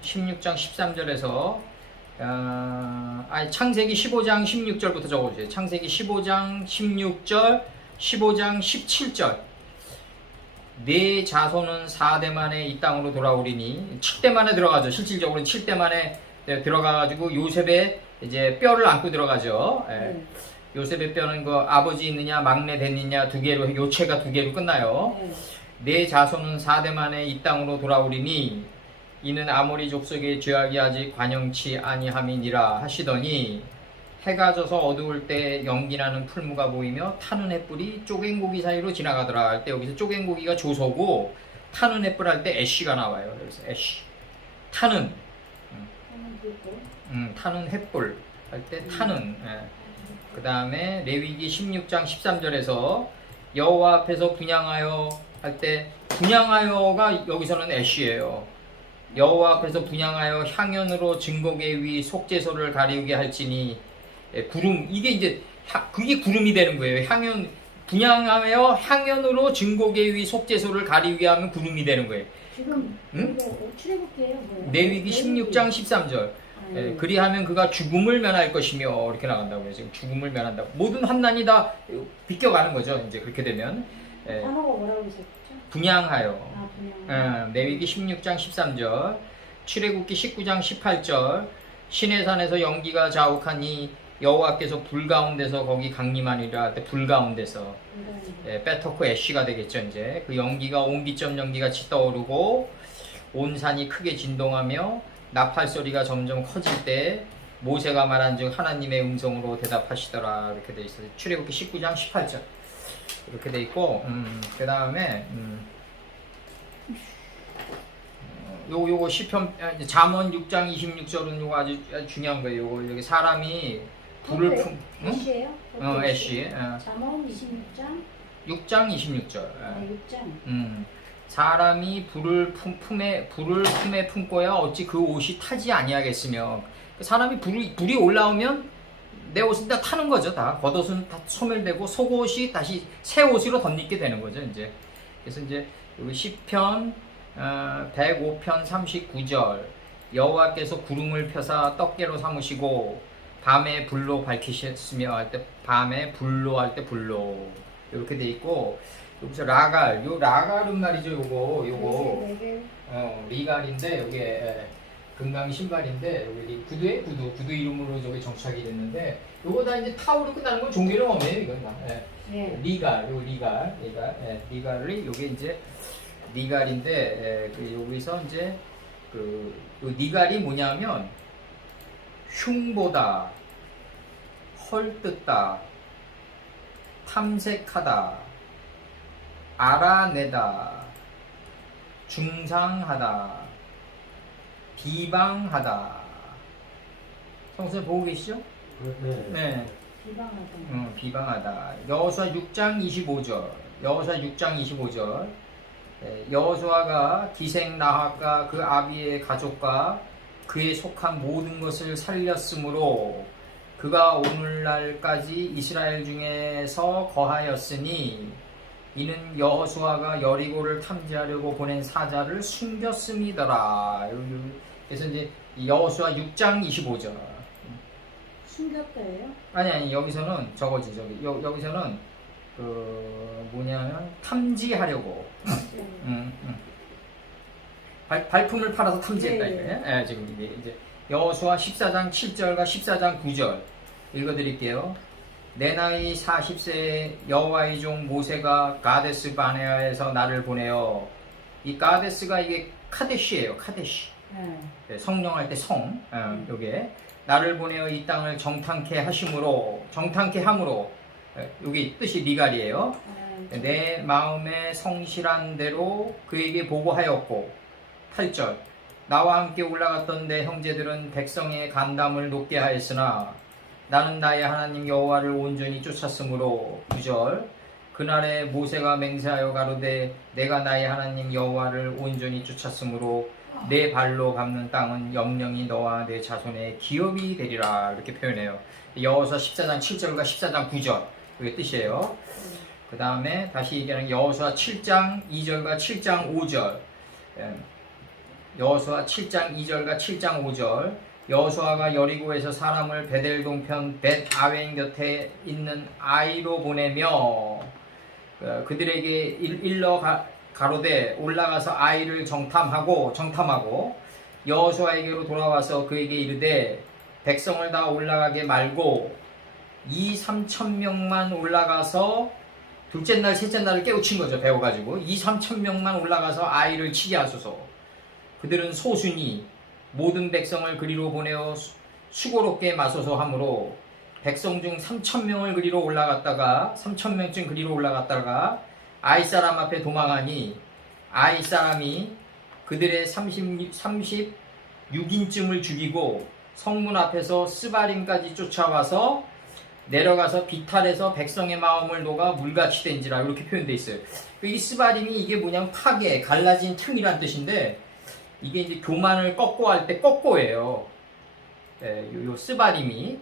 16장 13절에서 창세기 15장 16절부터 적어주세요. 창세기 15장 16절, 15장 17절. 네 자손은 4대 만에 이 땅으로 돌아오리니 7대 만에 들어가죠. 실질적으로는 7대 만에 들어가가지고 요셉의 이제 뼈를 안고 들어가죠. 요셉의 뼈는 아버지 있느냐 막내 됐느냐 두 개로 요체가 두 개로 끝나요. 네 자손은 4대 만에 이 땅으로 돌아오리니 이는 아모리 족속의 죄악이 아직 관영치 아니함이니라 하시더니 해가 져서 어두울 때 연기나는 풀무가 보이며 타는 햇불이 쪼갱고기 사이로 지나가더라 할 때 여기서 쪼갱고기가 조소고 타는 햇불 할 때 애쉬가 나와요. 그래서 애쉬. 타는 타는 햇불 할 때 타는. 그 다음에 레위기 16장 13절에서 여호와 앞에서 분향하여 할 때 분향하여가 여기서는 애쉬예요. 여호와 앞에서 분향하여 향연으로 증거계 위 속죄소를 가리우게 할지니 구름 이게 이제 그게 구름이 되는 거예요. 향연 분향하여 향연으로 증거계 위 속죄소를 가리우게 하면 구름이 되는 거예요. 지금 응? 이거 출애굽기예요, 뭐예요? 레위기 16장 13절. 그리하면 그가 죽음을 면할 것이며 이렇게 나간다고요. 지금 죽음을 면한다고. 모든 환난이 다 비껴가는 거죠. 이제 그렇게 되면 단어가 뭐라고 하셨죠? 분향하여. 분양. 레위기 16장 13절, 출애굽기 19장 18절, 시내산에서 연기가 자욱하니 여호와께서 불 가운데서 거기 강림하니라 할 때 불 가운데서 빼토크 애쉬가 되겠죠. 이제 그 연기가 옹기점 연기같이 떠오르고 온 산이 크게 진동하며 나팔 소리가 점점 커질 때 모세가 말한즉 하나님의 음성으로 대답하시더라 이렇게 돼 있어요. 출애굽기 19장 18절 이렇게 돼 있고 그 다음에 요거 시편 잠언 6장 26절은 요거 아주 중요한 거예요. 요거 여기 사람이 불을 품 애쉬예요? 애쉬 잠언 26장 6장 26절 6장 사람이 불을 품에 품고야 어찌 그 옷이 타지 아니하겠으며 사람이 불이 올라오면 내 옷은 다 타는 거죠. 다 겉옷은 다 소멸되고 속옷이 다시 새 옷으로 덧입게 되는 거죠. 이제 그래서 이제 여기 시편 105편 39절 여호와께서 구름을 펴사 떡게로 삼으시고 밤에 불로 밝히셨으며 할 때 밤에 불로 할 때 불로 이렇게 돼 있고 여기서 라갈 요 라갈은 말이죠. 요거 리갈인데 요게 금강 신발인데 여기 구두 이름으로 저기 정착이 됐는데 요거 다 이제 타오로 끝나는 건 종교령 없네요. 이건 다 리갈이 요게 이제 리갈인데 여기서 이제 그 리갈이 뭐냐면 흉보다 헐뜯다 탐색하다 알아내다 중상하다 비방하다. 성서에 보고 계시죠? 네. 비방하다. 여호수아 6장 25절. 여호수아가 기생 나합과 그 아비의 가족과 그에 속한 모든 것을 살렸으므로 그가 오늘날까지 이스라엘 중에서 거하였으니 이는 여호수아가 여리고를 탐지하려고 보낸 사자를 숨겼음이더라. 그래서 이제 여호수아 6장 25절. 숨겼다예요? 아니 여기서는 저거지 여기서는 그 뭐냐면 탐지하려고. 발품을 팔아서 탐지했다 이거예요. 지금 이게 이제 여호수아 14장 7절과 14장 9절 읽어드릴게요. 내 나이 40세에 여호와의 종 모세가 가데스 바네아에서 나를 보내어 이 가데스가 이게 카데시예요. 카데시. 성령할 때 성. 요게 나를 보내어 이 땅을 정탐케 함으로 여기 뜻이 리갈이에요. 내 마음에 성실한 대로 그에게 보고하였고 8절 나와 함께 올라갔던 내 형제들은 백성의 간담을 높게 하였으나 나는 나의 하나님 여호와를 온전히 쫓았으므로 9절 그날에 모세가 맹세하여 가로되 내가 나의 하나님 여호와를 온전히 쫓았으므로 내 발로 밟는 땅은 영영이 너와 내 자손의 기업이 되리라 이렇게 표현해요. 여호수아 14장 7절과 14장 9절 그게 뜻이에요. 그 다음에 다시 얘기하는 여호수아 7장 2절과 7장 5절 여호수아 7장 2절과 7장 5절 여호수아가 여리고에서 사람을 베델 동편 벳 아웬 곁에 있는 아이로 보내며 그들에게 일러 가로되 올라가서 아이를 정탐하고 여호수아에게로 돌아와서 그에게 이르되 백성을 다 올라가게 말고 2,3,000명만 올라가서 둘째 날 셋째 날을 깨우친 거죠. 배워가지고 2,3,000명만 올라가서 아이를 치게 하소서. 그들은 소순이 모든 백성을 그리로 보내어 수고롭게 마소서 하므로 백성 중 3,000명을 그리로 올라갔다가 3,000명쯤 그리로 올라갔다가 아이 사람 앞에 도망하니 아이 사람이 그들의 36인쯤을 죽이고 성문 앞에서 스바림까지 쫓아와서 내려가서 비탈해서 백성의 마음을 녹아 물같이 된지라 이렇게 표현되어 있어요. 이 스바림이 이게 뭐냐면 파괴, 갈라진 틈이란 뜻인데 이게 이제 교만을 꺾고 할 때 꺾고예요. 요 스바림이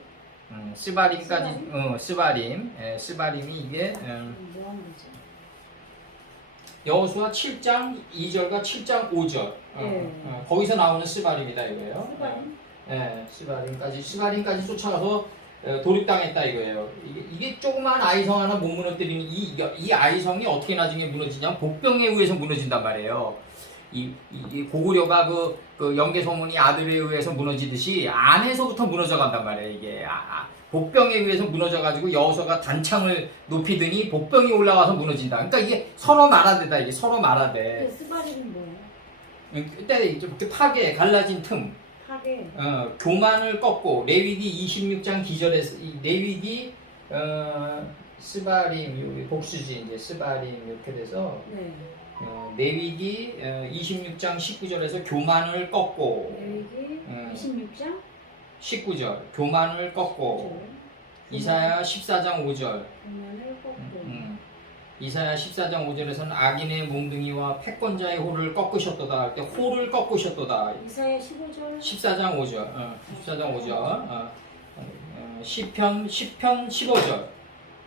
스바림까지 스바림이 이게 뭐 하는 거지? 여호수아 7장 2절과 7장 5절 거기서 나오는 스바림이다 이거예요. 스바림? 스바림까지 쫓아가서 도륙당했다 이거예요. 이게 조그만 아이성 하나 못 무너뜨리는 이 아이성이 어떻게 나중에 무너지냐면 복병에 의해서 무너진단 말이에요. 이 고구려가 그 영계소문이 아들에 의해서 무너지듯이 안에서부터 무너져 간단 말이에요. 이게 복병에 의해서 무너져가지고 여호수아가 단창을 높이더니 복병이 올라와서 무너진다. 그러니까 이게 서로 말하대다. 이게 서로 말하대. 스바림은 뭐예요? 그때 이렇게 파괴, 갈라진 틈. 파괴. 교만을 꺾고 레위기 26장 기절에서 레위기 스바림 복수지 이제 스바림 이렇게 돼서 네. 레위기 26장 19절에서 교만을 꺾고 레위기 26장 19절 교만을 꺾고 이사야 14장 5절 교만을 꺾고 이사야 14장 5절에서는 악인의 몽둥이와 패권자의 호를 꺾으셨도다 할 때 호를 꺾으셨도다. 이사야 15절 14장 5절 14장 5절 시편 15절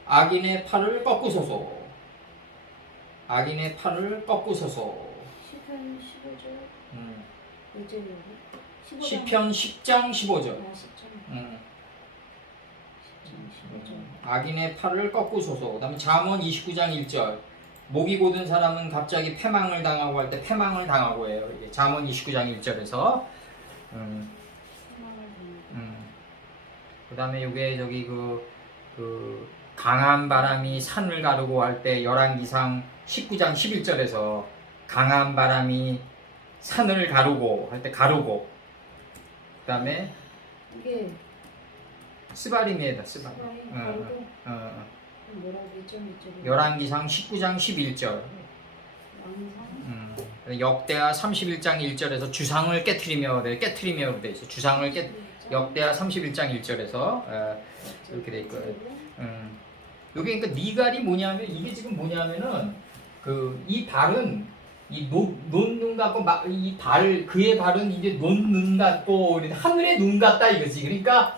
악인의 팔을 꺾으소서 악인의 팔을 꺾으소서 시편 15절 몇 절이라고? 시편 10장 15절 10장 15절 악인의 팔을 꺾으소서. 그 다음에 잠언 29장 1절 목이 곧은 사람은 갑자기 패망을 당하고 할 때 패망을 당하고 해요. 이게 잠언 29장 1절에서 그 다음에 요게 저기 그 강한 바람이 산을 가르고 할 때 열왕기상 19장 11절에서 강한 바람이 산을 가르고 할 때 가르고 그 다음에 이게 스바림이에다 스바림. 가르고 뭐라고 했죠? 열왕기상 19장 11절 역대하 31장 1절에서 주상을 깨트리며 깨트리며로 돼 있어. 주상을 역대하 31장 1절에서 이렇게 돼 있고요. 여기 그러니까 니갈이 뭐냐면 이게 지금 뭐냐면은 이 발은 이 논눈 같고 이 발 그의 발은 이제 논눈 같고 하늘의 눈 같다 이거지. 그러니까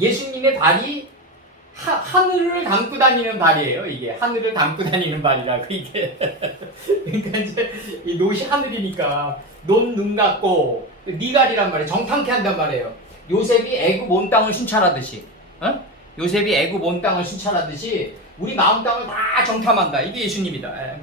예수님의 발이 하늘을 담고 다니는 발이에요. 이게 하늘을 담고 다니는 발이라고 이게. 그러니까 이제 이 노시 하늘이니까 논눈 같고 니갈이란 말이에요. 정탐케 한단 말이에요. 요셉이 애굽 온 땅을 순찰하듯이, 요셉이 애굽 온 땅을 순찰하듯이 우리 마음 땅을 다 정탐한다. 이게 예수님이다.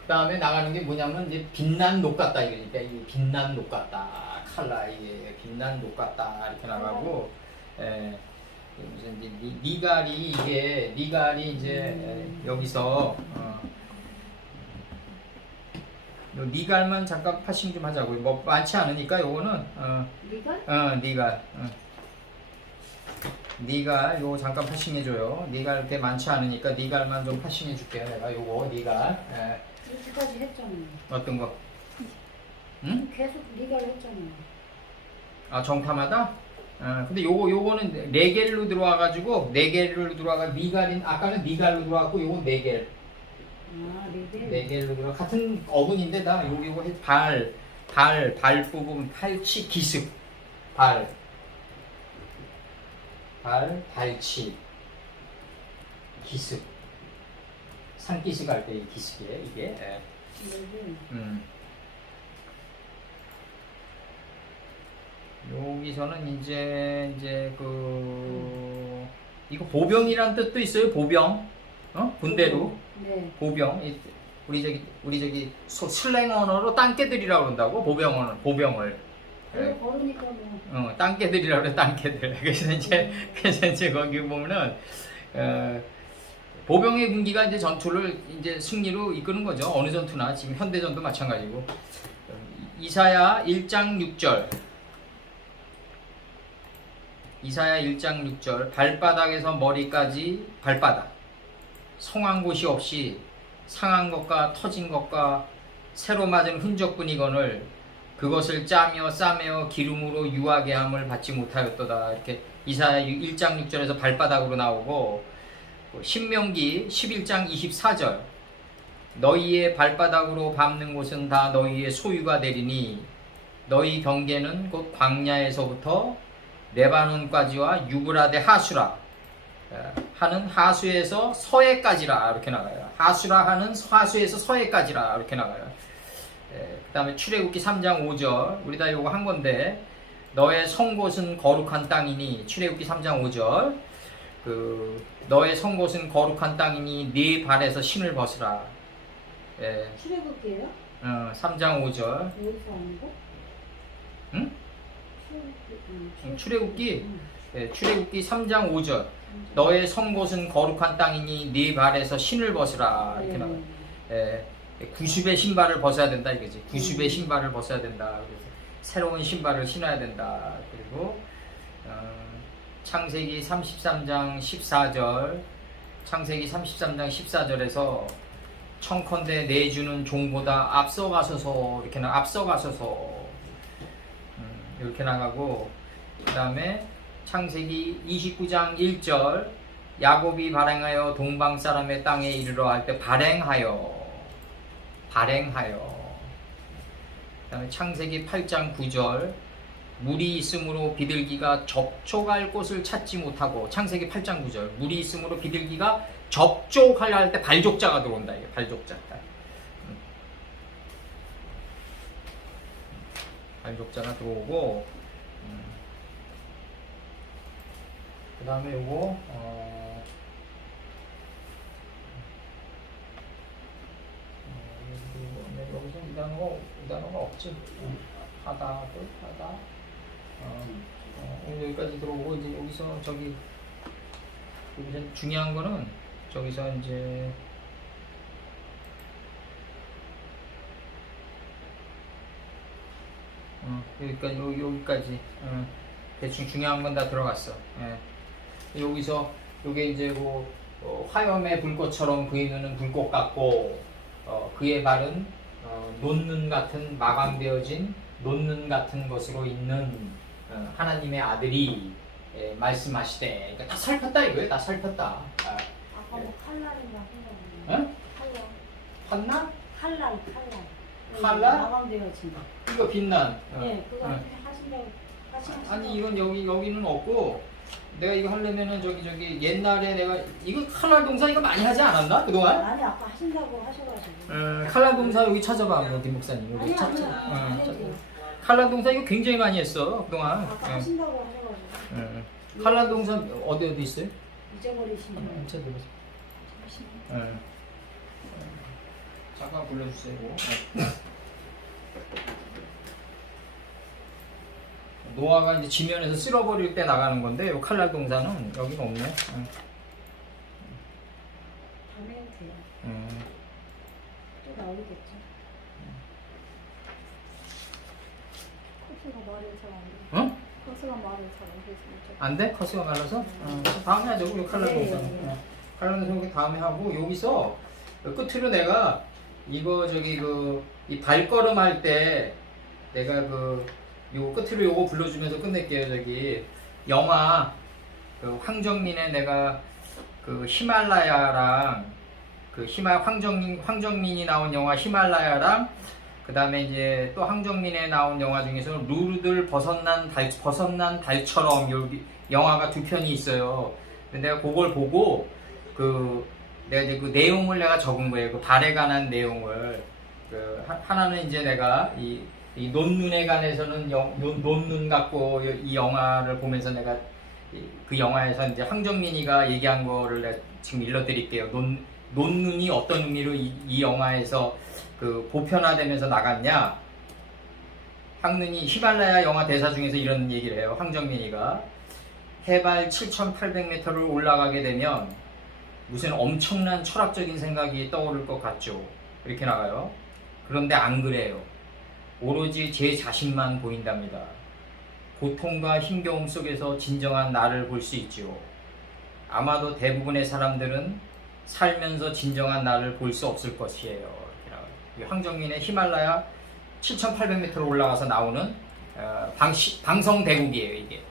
그 다음에 나가는 게 뭐냐면 이제 빛난 녹 같다 이거니까 이 빛난 녹 같다. 칼라 이게 빛난 녹 같다 이렇게 나가고. 이제 니갈이 이제 여기서 요 니갈만 잠깐 파싱 좀 하자고. 뭐 많지 않으니까 요거는 니갈? 니갈 요거 잠깐 파싱 해줘요. 니갈 이렇게 많지 않으니까 니갈만 좀 파싱 해줄게요. 내가 요거 니갈. 이렇게까지 했잖아요. 어떤 거? 응? 계속 니갈 했잖아요. 아 정탐하다? 근데 요거는 네 개로 들어와가지고 네 개로 들어와가 니갈인 아까는 니갈로 들어왔고 요건 네 개. 네 개로 들어 같은 어근인데 다 요거 발 부분 팔치 기습 발치 기습 산기습 할 때 기습이에요 이게. 여기서는 이제 이거 보병이란 뜻도 있어요. 보병, 군대로. 네. 보병. 우리 저기 슬랭 언어로 땅개들이라고 그런다고. 보병을. 걸으니까 뭐. 땅개들이라고 그래. 땅개들. 그래서 이제 거기 보면은 보병의 군기가 이제 전투를 이제 승리로 이끄는 거죠. 어느 전투나 지금 현대전도 마찬가지고. 이사야 1장 6절. 이사야 1장 6절 발바닥에서 머리까지 발바닥 성한 곳이 없이 상한 것과 터진 것과 새로 맞은 흔적뿐이거늘 그것을 짜며 싸매어 기름으로 유하게 함을 받지 못하였도다. 이렇게 이사야 1장 6절에서 발바닥으로 나오고, 신명기 11장 24절 너희의 발바닥으로 밟는 곳은 다 너희의 소유가 되리니 너희 경계는 곧 광야에서부터 레바논까지와 유브라데 하수라 하는 하수에서 서해까지라 이렇게 나가요. 하수라 하는 하수에서 서해까지라 이렇게 나가요. 그 다음에 출애굽기 3장 5절 우리 다 이거 한 건데, 너의 성 곳은 거룩한 땅이니, 출애굽기 3장 5절 너의 성 곳은 거룩한 땅이니 네 발에서 신을 벗으라. 출애굽기예요? 3장 5절. 여기서 하는 거? 응? 출애굽기. 출애굽기 3장 5절 너의 성 곳은 거룩한 땅이니 네 발에서 신을 벗으라 이렇게 나와요. 90의 신발을 벗어야 된다 이거지. 90의 신발을 벗어야 된다. 그래서 새로운 신발을 신어야 된다. 그리고 창세기 33장 14절 창세기 33장 14절에서 청컨대 내주는 종보다 앞서가소서 이렇게 앞서가소서 이렇게 나가고, 그 다음에 창세기 29장 1절 야곱이 발행하여 동방 사람의 땅에 이르러 할 때 발행하여 그 다음에 창세기 8장 9절 물이 있으므로 비둘기가 접촉할 곳을 찾지 못하고, 창세기 8장 9절 물이 있으므로 비둘기가 접촉하려 할 때 발족자가 들어온다. 이게 발족자. 발족자가 들어오고, 그 다음에 요거 여기서 이 단어가 없지. 하다 여기까지 들어오고, 이제 여기서 여기서 중요한 거는 저기서 이제 여기까지 대충 중요한 건 다 들어갔어. 여기서 요게 이제 화염의 불꽃처럼 그의 눈은 불꽃 같고 그의 발은 논눈 같은 마감되어진 논눈 같은 것으로 있는 하나님의 아들이 말씀하시되, 그러니까 다 살폈다 이거예요. 다 살폈다. 아까 뭐 칼날인가 한다고. 칼날. 환난? 칼날. 칼날? 마감되어진 거. 이거 빛난. 네, 그거 하신다고. 아니 이건 여기는 없고, 내가 이거 하려면은 저기 옛날에 내가 이거 칼날 동사 이거 많이 하지 않았나 그동안? 아니 아까 하신다고 하셔가지고. 칼날 동사 여기 찾아봐, 김 목사님. 여기 찾아. 칼날 동사 이거 굉장히 많이 했어 그동안. 아까 하신다고 하셔가지고. 칼날 동사 어디 있어요? 잊어버리시면. 찾아보세요. 잠깐 불러주세요. 노아가 이제 지면에서 쓸어버릴 때 나가는 건데, 요 칼날 동사는 여기는 없네. 다음에 돼요. 또 나오겠죠. 커스가 말을 잘 안 돼. 응? 커스가 말을 잘 안 해서 안 돼? 커스가 말라서? 다음에 하자고, 요 칼날 동사는. 칼날 동사 다음에 하고, 여기서 끝으로 내가 이거 이 발걸음 할 때 내가 요 끝으로 요거 불러주면서 끝낼게요. 영화 황정민의 내가 히말라야랑 황정민이 나온 영화 히말라야랑, 그 다음에 이제 또 황정민에 나온 영화 중에서 루르들 벗어난 달처럼 여기 영화가 두 편이 있어요. 근데 내가 그걸 보고 내가 이제 그 내용을 내가 적은 거예요. 그 발에 관한 내용을. 하나는 이제 내가 이 논눈에 관해서는 논눈 갖고 이 영화를 보면서 내가 그 영화에서 이제 황정민이가 얘기한 거를 내가 지금 일러드릴게요. 논눈이 어떤 의미로 이 영화에서 보편화되면서 나갔냐. 황눈이 히말라야 영화 대사 중에서 이런 얘기를 해요. 황정민이가 해발 7,800m를 올라가게 되면 무슨 엄청난 철학적인 생각이 떠오를 것 같죠. 이렇게 나가요. 그런데 안 그래요. 오로지 제 자신만 보인답니다. 고통과 힘겨움 속에서 진정한 나를 볼 수 있지요. 아마도 대부분의 사람들은 살면서 진정한 나를 볼 수 없을 것이에요. 이렇게 나와요. 이 황정민의 히말라야 7,800m로 올라가서 나오는 방성대국이에요. 이게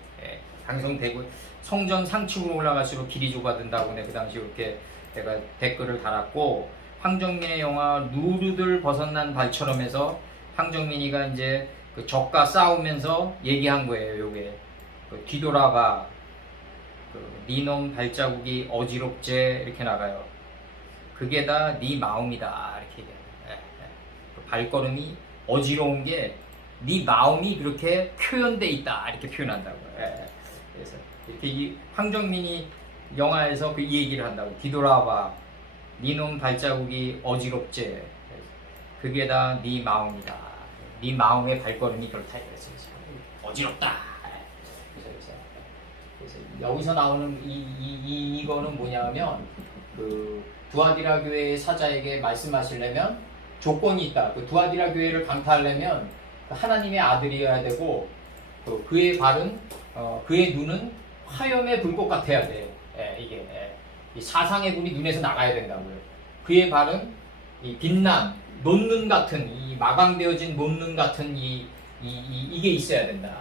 방성대국 성전 상층으로 올라갈수록 길이 좁아든다고 그 당시 이렇게 내가 댓글을 달았고, 황정민의 영화 누르들 벗어난 발처럼 해서 황정민이가 이제 그 적과 싸우면서 얘기한 거예요. 요게 그 뒤돌아봐, 네놈 발자국이 어지럽제 이렇게 나가요. 그게 다 네 마음이다 이렇게 얘기해요. 그 발걸음이 어지러운 게 네 마음이 그렇게 표현돼 있다 이렇게 표현한다고요. 그래서 이렇게 이 황정민이 영화에서 그 이 얘기를 한다고. 뒤돌아봐, 네놈 발자국이 어지럽제, 그게 다 네 마음이다. 네 마음의 발걸음이 그렇다 이거죠. 어지럽다. 그래서 여기서 나오는 이거는 뭐냐면, 그 두아디라 교회의 사자에게 말씀하시려면 조건이 있다. 그 두아디라 교회를 강타하려면 하나님의 아들이어야 되고, 그의 발은 그의 눈은 화염의 불꽃 같아야 돼. 이게 이 사상의 불이 눈에서 나가야 된다고요. 그의 발은 이 빛난 논눈 같은, 이 마감되어진 논눈 같은 이게 있어야 된다.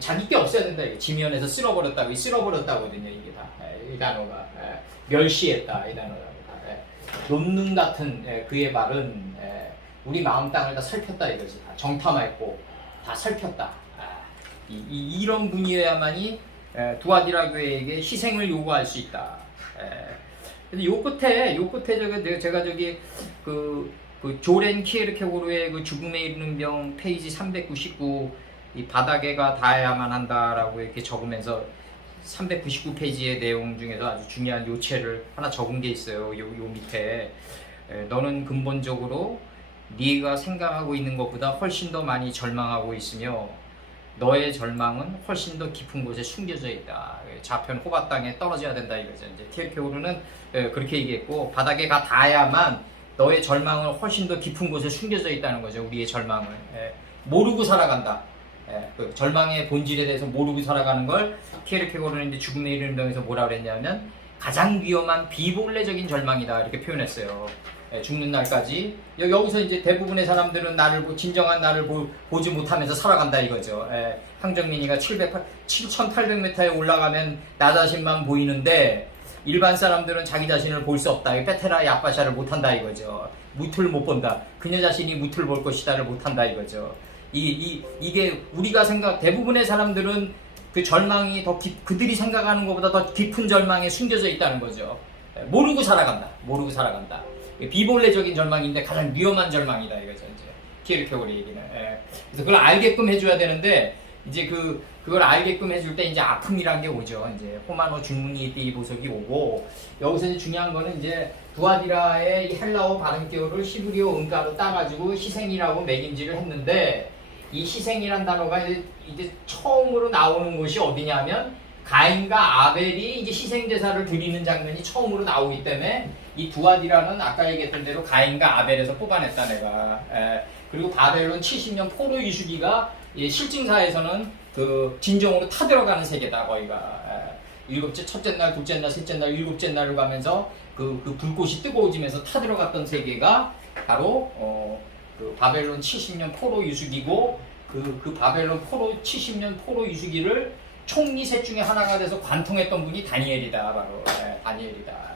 자기 게 없어야 된다. 지면에서 쓸어버렸다고, 쓸어버렸다거든요. 이게 다 이 단어가 멸시했다 이 단어가. 논눈 같은 그의 발은 우리 마음 땅을 다 살폈다 이거지. 다 정탐했고 다 살폈다. 이런 분이어야만이 두아디라 교회에게 희생을 요구할 수 있다. 근데 요 끝에 제가 저기 그 조렌 키에르케고르의 그 죽음에 이르는 병 페이지 399, 이 바닥에가 닿아야만 한다라고 이렇게 적으면서 399페이지의 내용 중에서 아주 중요한 요체를 하나 적은 게 있어요. 요 밑에 너는 근본적으로 네가 생각하고 있는 것보다 훨씬 더 많이 절망하고 있으며 너의 절망은 훨씬 더 깊은 곳에 숨겨져 있다. 좌편 호바 땅에 떨어져야 된다 이거죠. 이제 키에르케고르는 그렇게 얘기했고, 바닥에가 닿아야만 너의 절망은 훨씬 더 깊은 곳에 숨겨져 있다는 거죠. 우리의 절망을 모르고 살아간다. 그 절망의 본질에 대해서 모르고 살아가는 걸 키에르케고르는 이제 죽음에 이르는 병에서 뭐라 그랬냐면 가장 위험한 비본래적인 절망이다 이렇게 표현했어요. 죽는 날까지. 여기서 이제 대부분의 사람들은 진정한 나를 보지 못하면서 살아간다 이거죠. 황정민이가 7,800m에 올라가면 나 자신만 보이는데 일반 사람들은 자기 자신을 볼 수 없다. 페테라 야빠샤를 못한다 이거죠. 무틀 못 본다. 그녀 자신이 무틀 볼 것이다를 못한다 이거죠. 이게 우리가 대부분의 사람들은 그 절망이 그들이 생각하는 것보다 더 깊은 절망에 숨겨져 있다는 거죠. 모르고 살아간다. 비본래적인 절망인데 가장 위험한 절망이다 이거죠. 이제 키에르케고르 얘기는. 그래서 그걸 알게끔 해줘야 되는데, 이제 그걸 알게끔 해줄 때 이제 아픔이란 게 오죠. 이제 호마노 중문이 띠 보석이 오고, 여기서 이제 중요한 거는 이제 두아디라의 헬라어 발음기호를 히브리어 음가로 따가지고 희생이라고 매김질을 했는데, 이 희생이란 단어가 이제 처음으로 나오는 곳이 어디냐면 가인과 아벨이 이제 희생제사를 드리는 장면이 처음으로 나오기 때문에 이 두아디라는 아까 얘기했던 대로 가인과 아벨에서 뽑아냈다 내가. 그리고 바벨론 70년 포로 이슈기가 실증사에서는 그 진정으로 타들어가는 세계다 거기가. 일곱째, 첫째 날, 둘째 날, 셋째 날, 일곱째 날을 가면서 그 불꽃이 뜨거워지면서 타들어갔던 세계가 바로 그 바벨론 70년 포로 유수기고, 그 바벨론 70년 포로 유수기를 총리 셋 중에 하나가 돼서 관통했던 분이 다니엘이다. 바로 다니엘이다.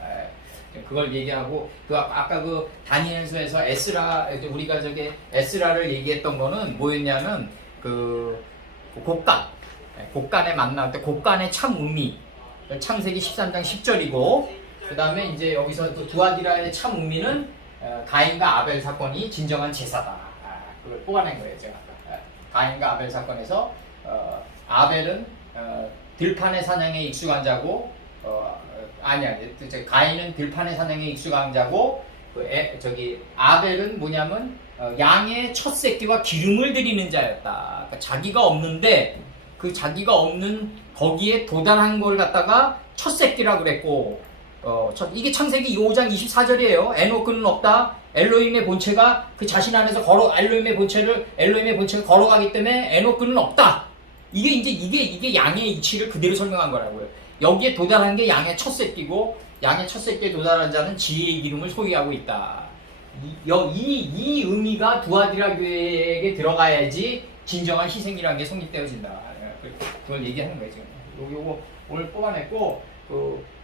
그걸 얘기하고, 아까 그 다니엘서에서 에스라, 우리가 저기 에스라를 얘기했던 거는 뭐였냐면 그 곡간에 만날 때 곡간의 참 의미, 창세기 13장 10절이고, 그 다음에 이제 여기서 또 두아디라의 참 의미는 가인과 아벨 사건이 진정한 제사다. 그걸 뽑아낸 거예요 제가. 가인과 아벨 사건에서 아벨은 들판의 사냥에 익숙한 자고, 가인은 들판의 사냥에 익숙한 자고, 아벨은 뭐냐면 양의 첫 새끼와 기름을 드리는 자였다. 그러니까 자기가 없는데 그 자기가 없는 거기에 도달한 걸 갖다가 첫 새끼라고 그랬고, 이게 창세기 5장 24절이에요. 에노크는 없다. 엘로힘의 본체가 그 자신 안에서 엘로힘의 본체가 걸어가기 때문에 에노크는 없다. 이게 양의 이치를 그대로 설명한 거라고요. 여기에 도달한 게 양의 첫 새끼고, 양의 첫 새끼에 도달한 자는 지혜의 기름을 소유하고 있다. 이 의미가 두아디라 교회에게 들어가야지 진정한 희생이라는 게 성립되어진다. 그걸 얘기하는 거예요 지금. 요거 오늘 뽑아냈고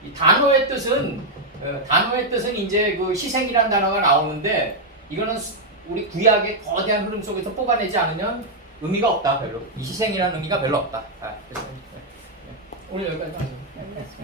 이 단어의 뜻은 이제 그 희생이라는 단어가 나오는데 이거는 우리 구약의 거대한 흐름 속에서 뽑아내지 않으면 의미가 없다 별로. 이 희생이라는 의미가 별로 없다. 그래서 오늘 여기까지 하죠.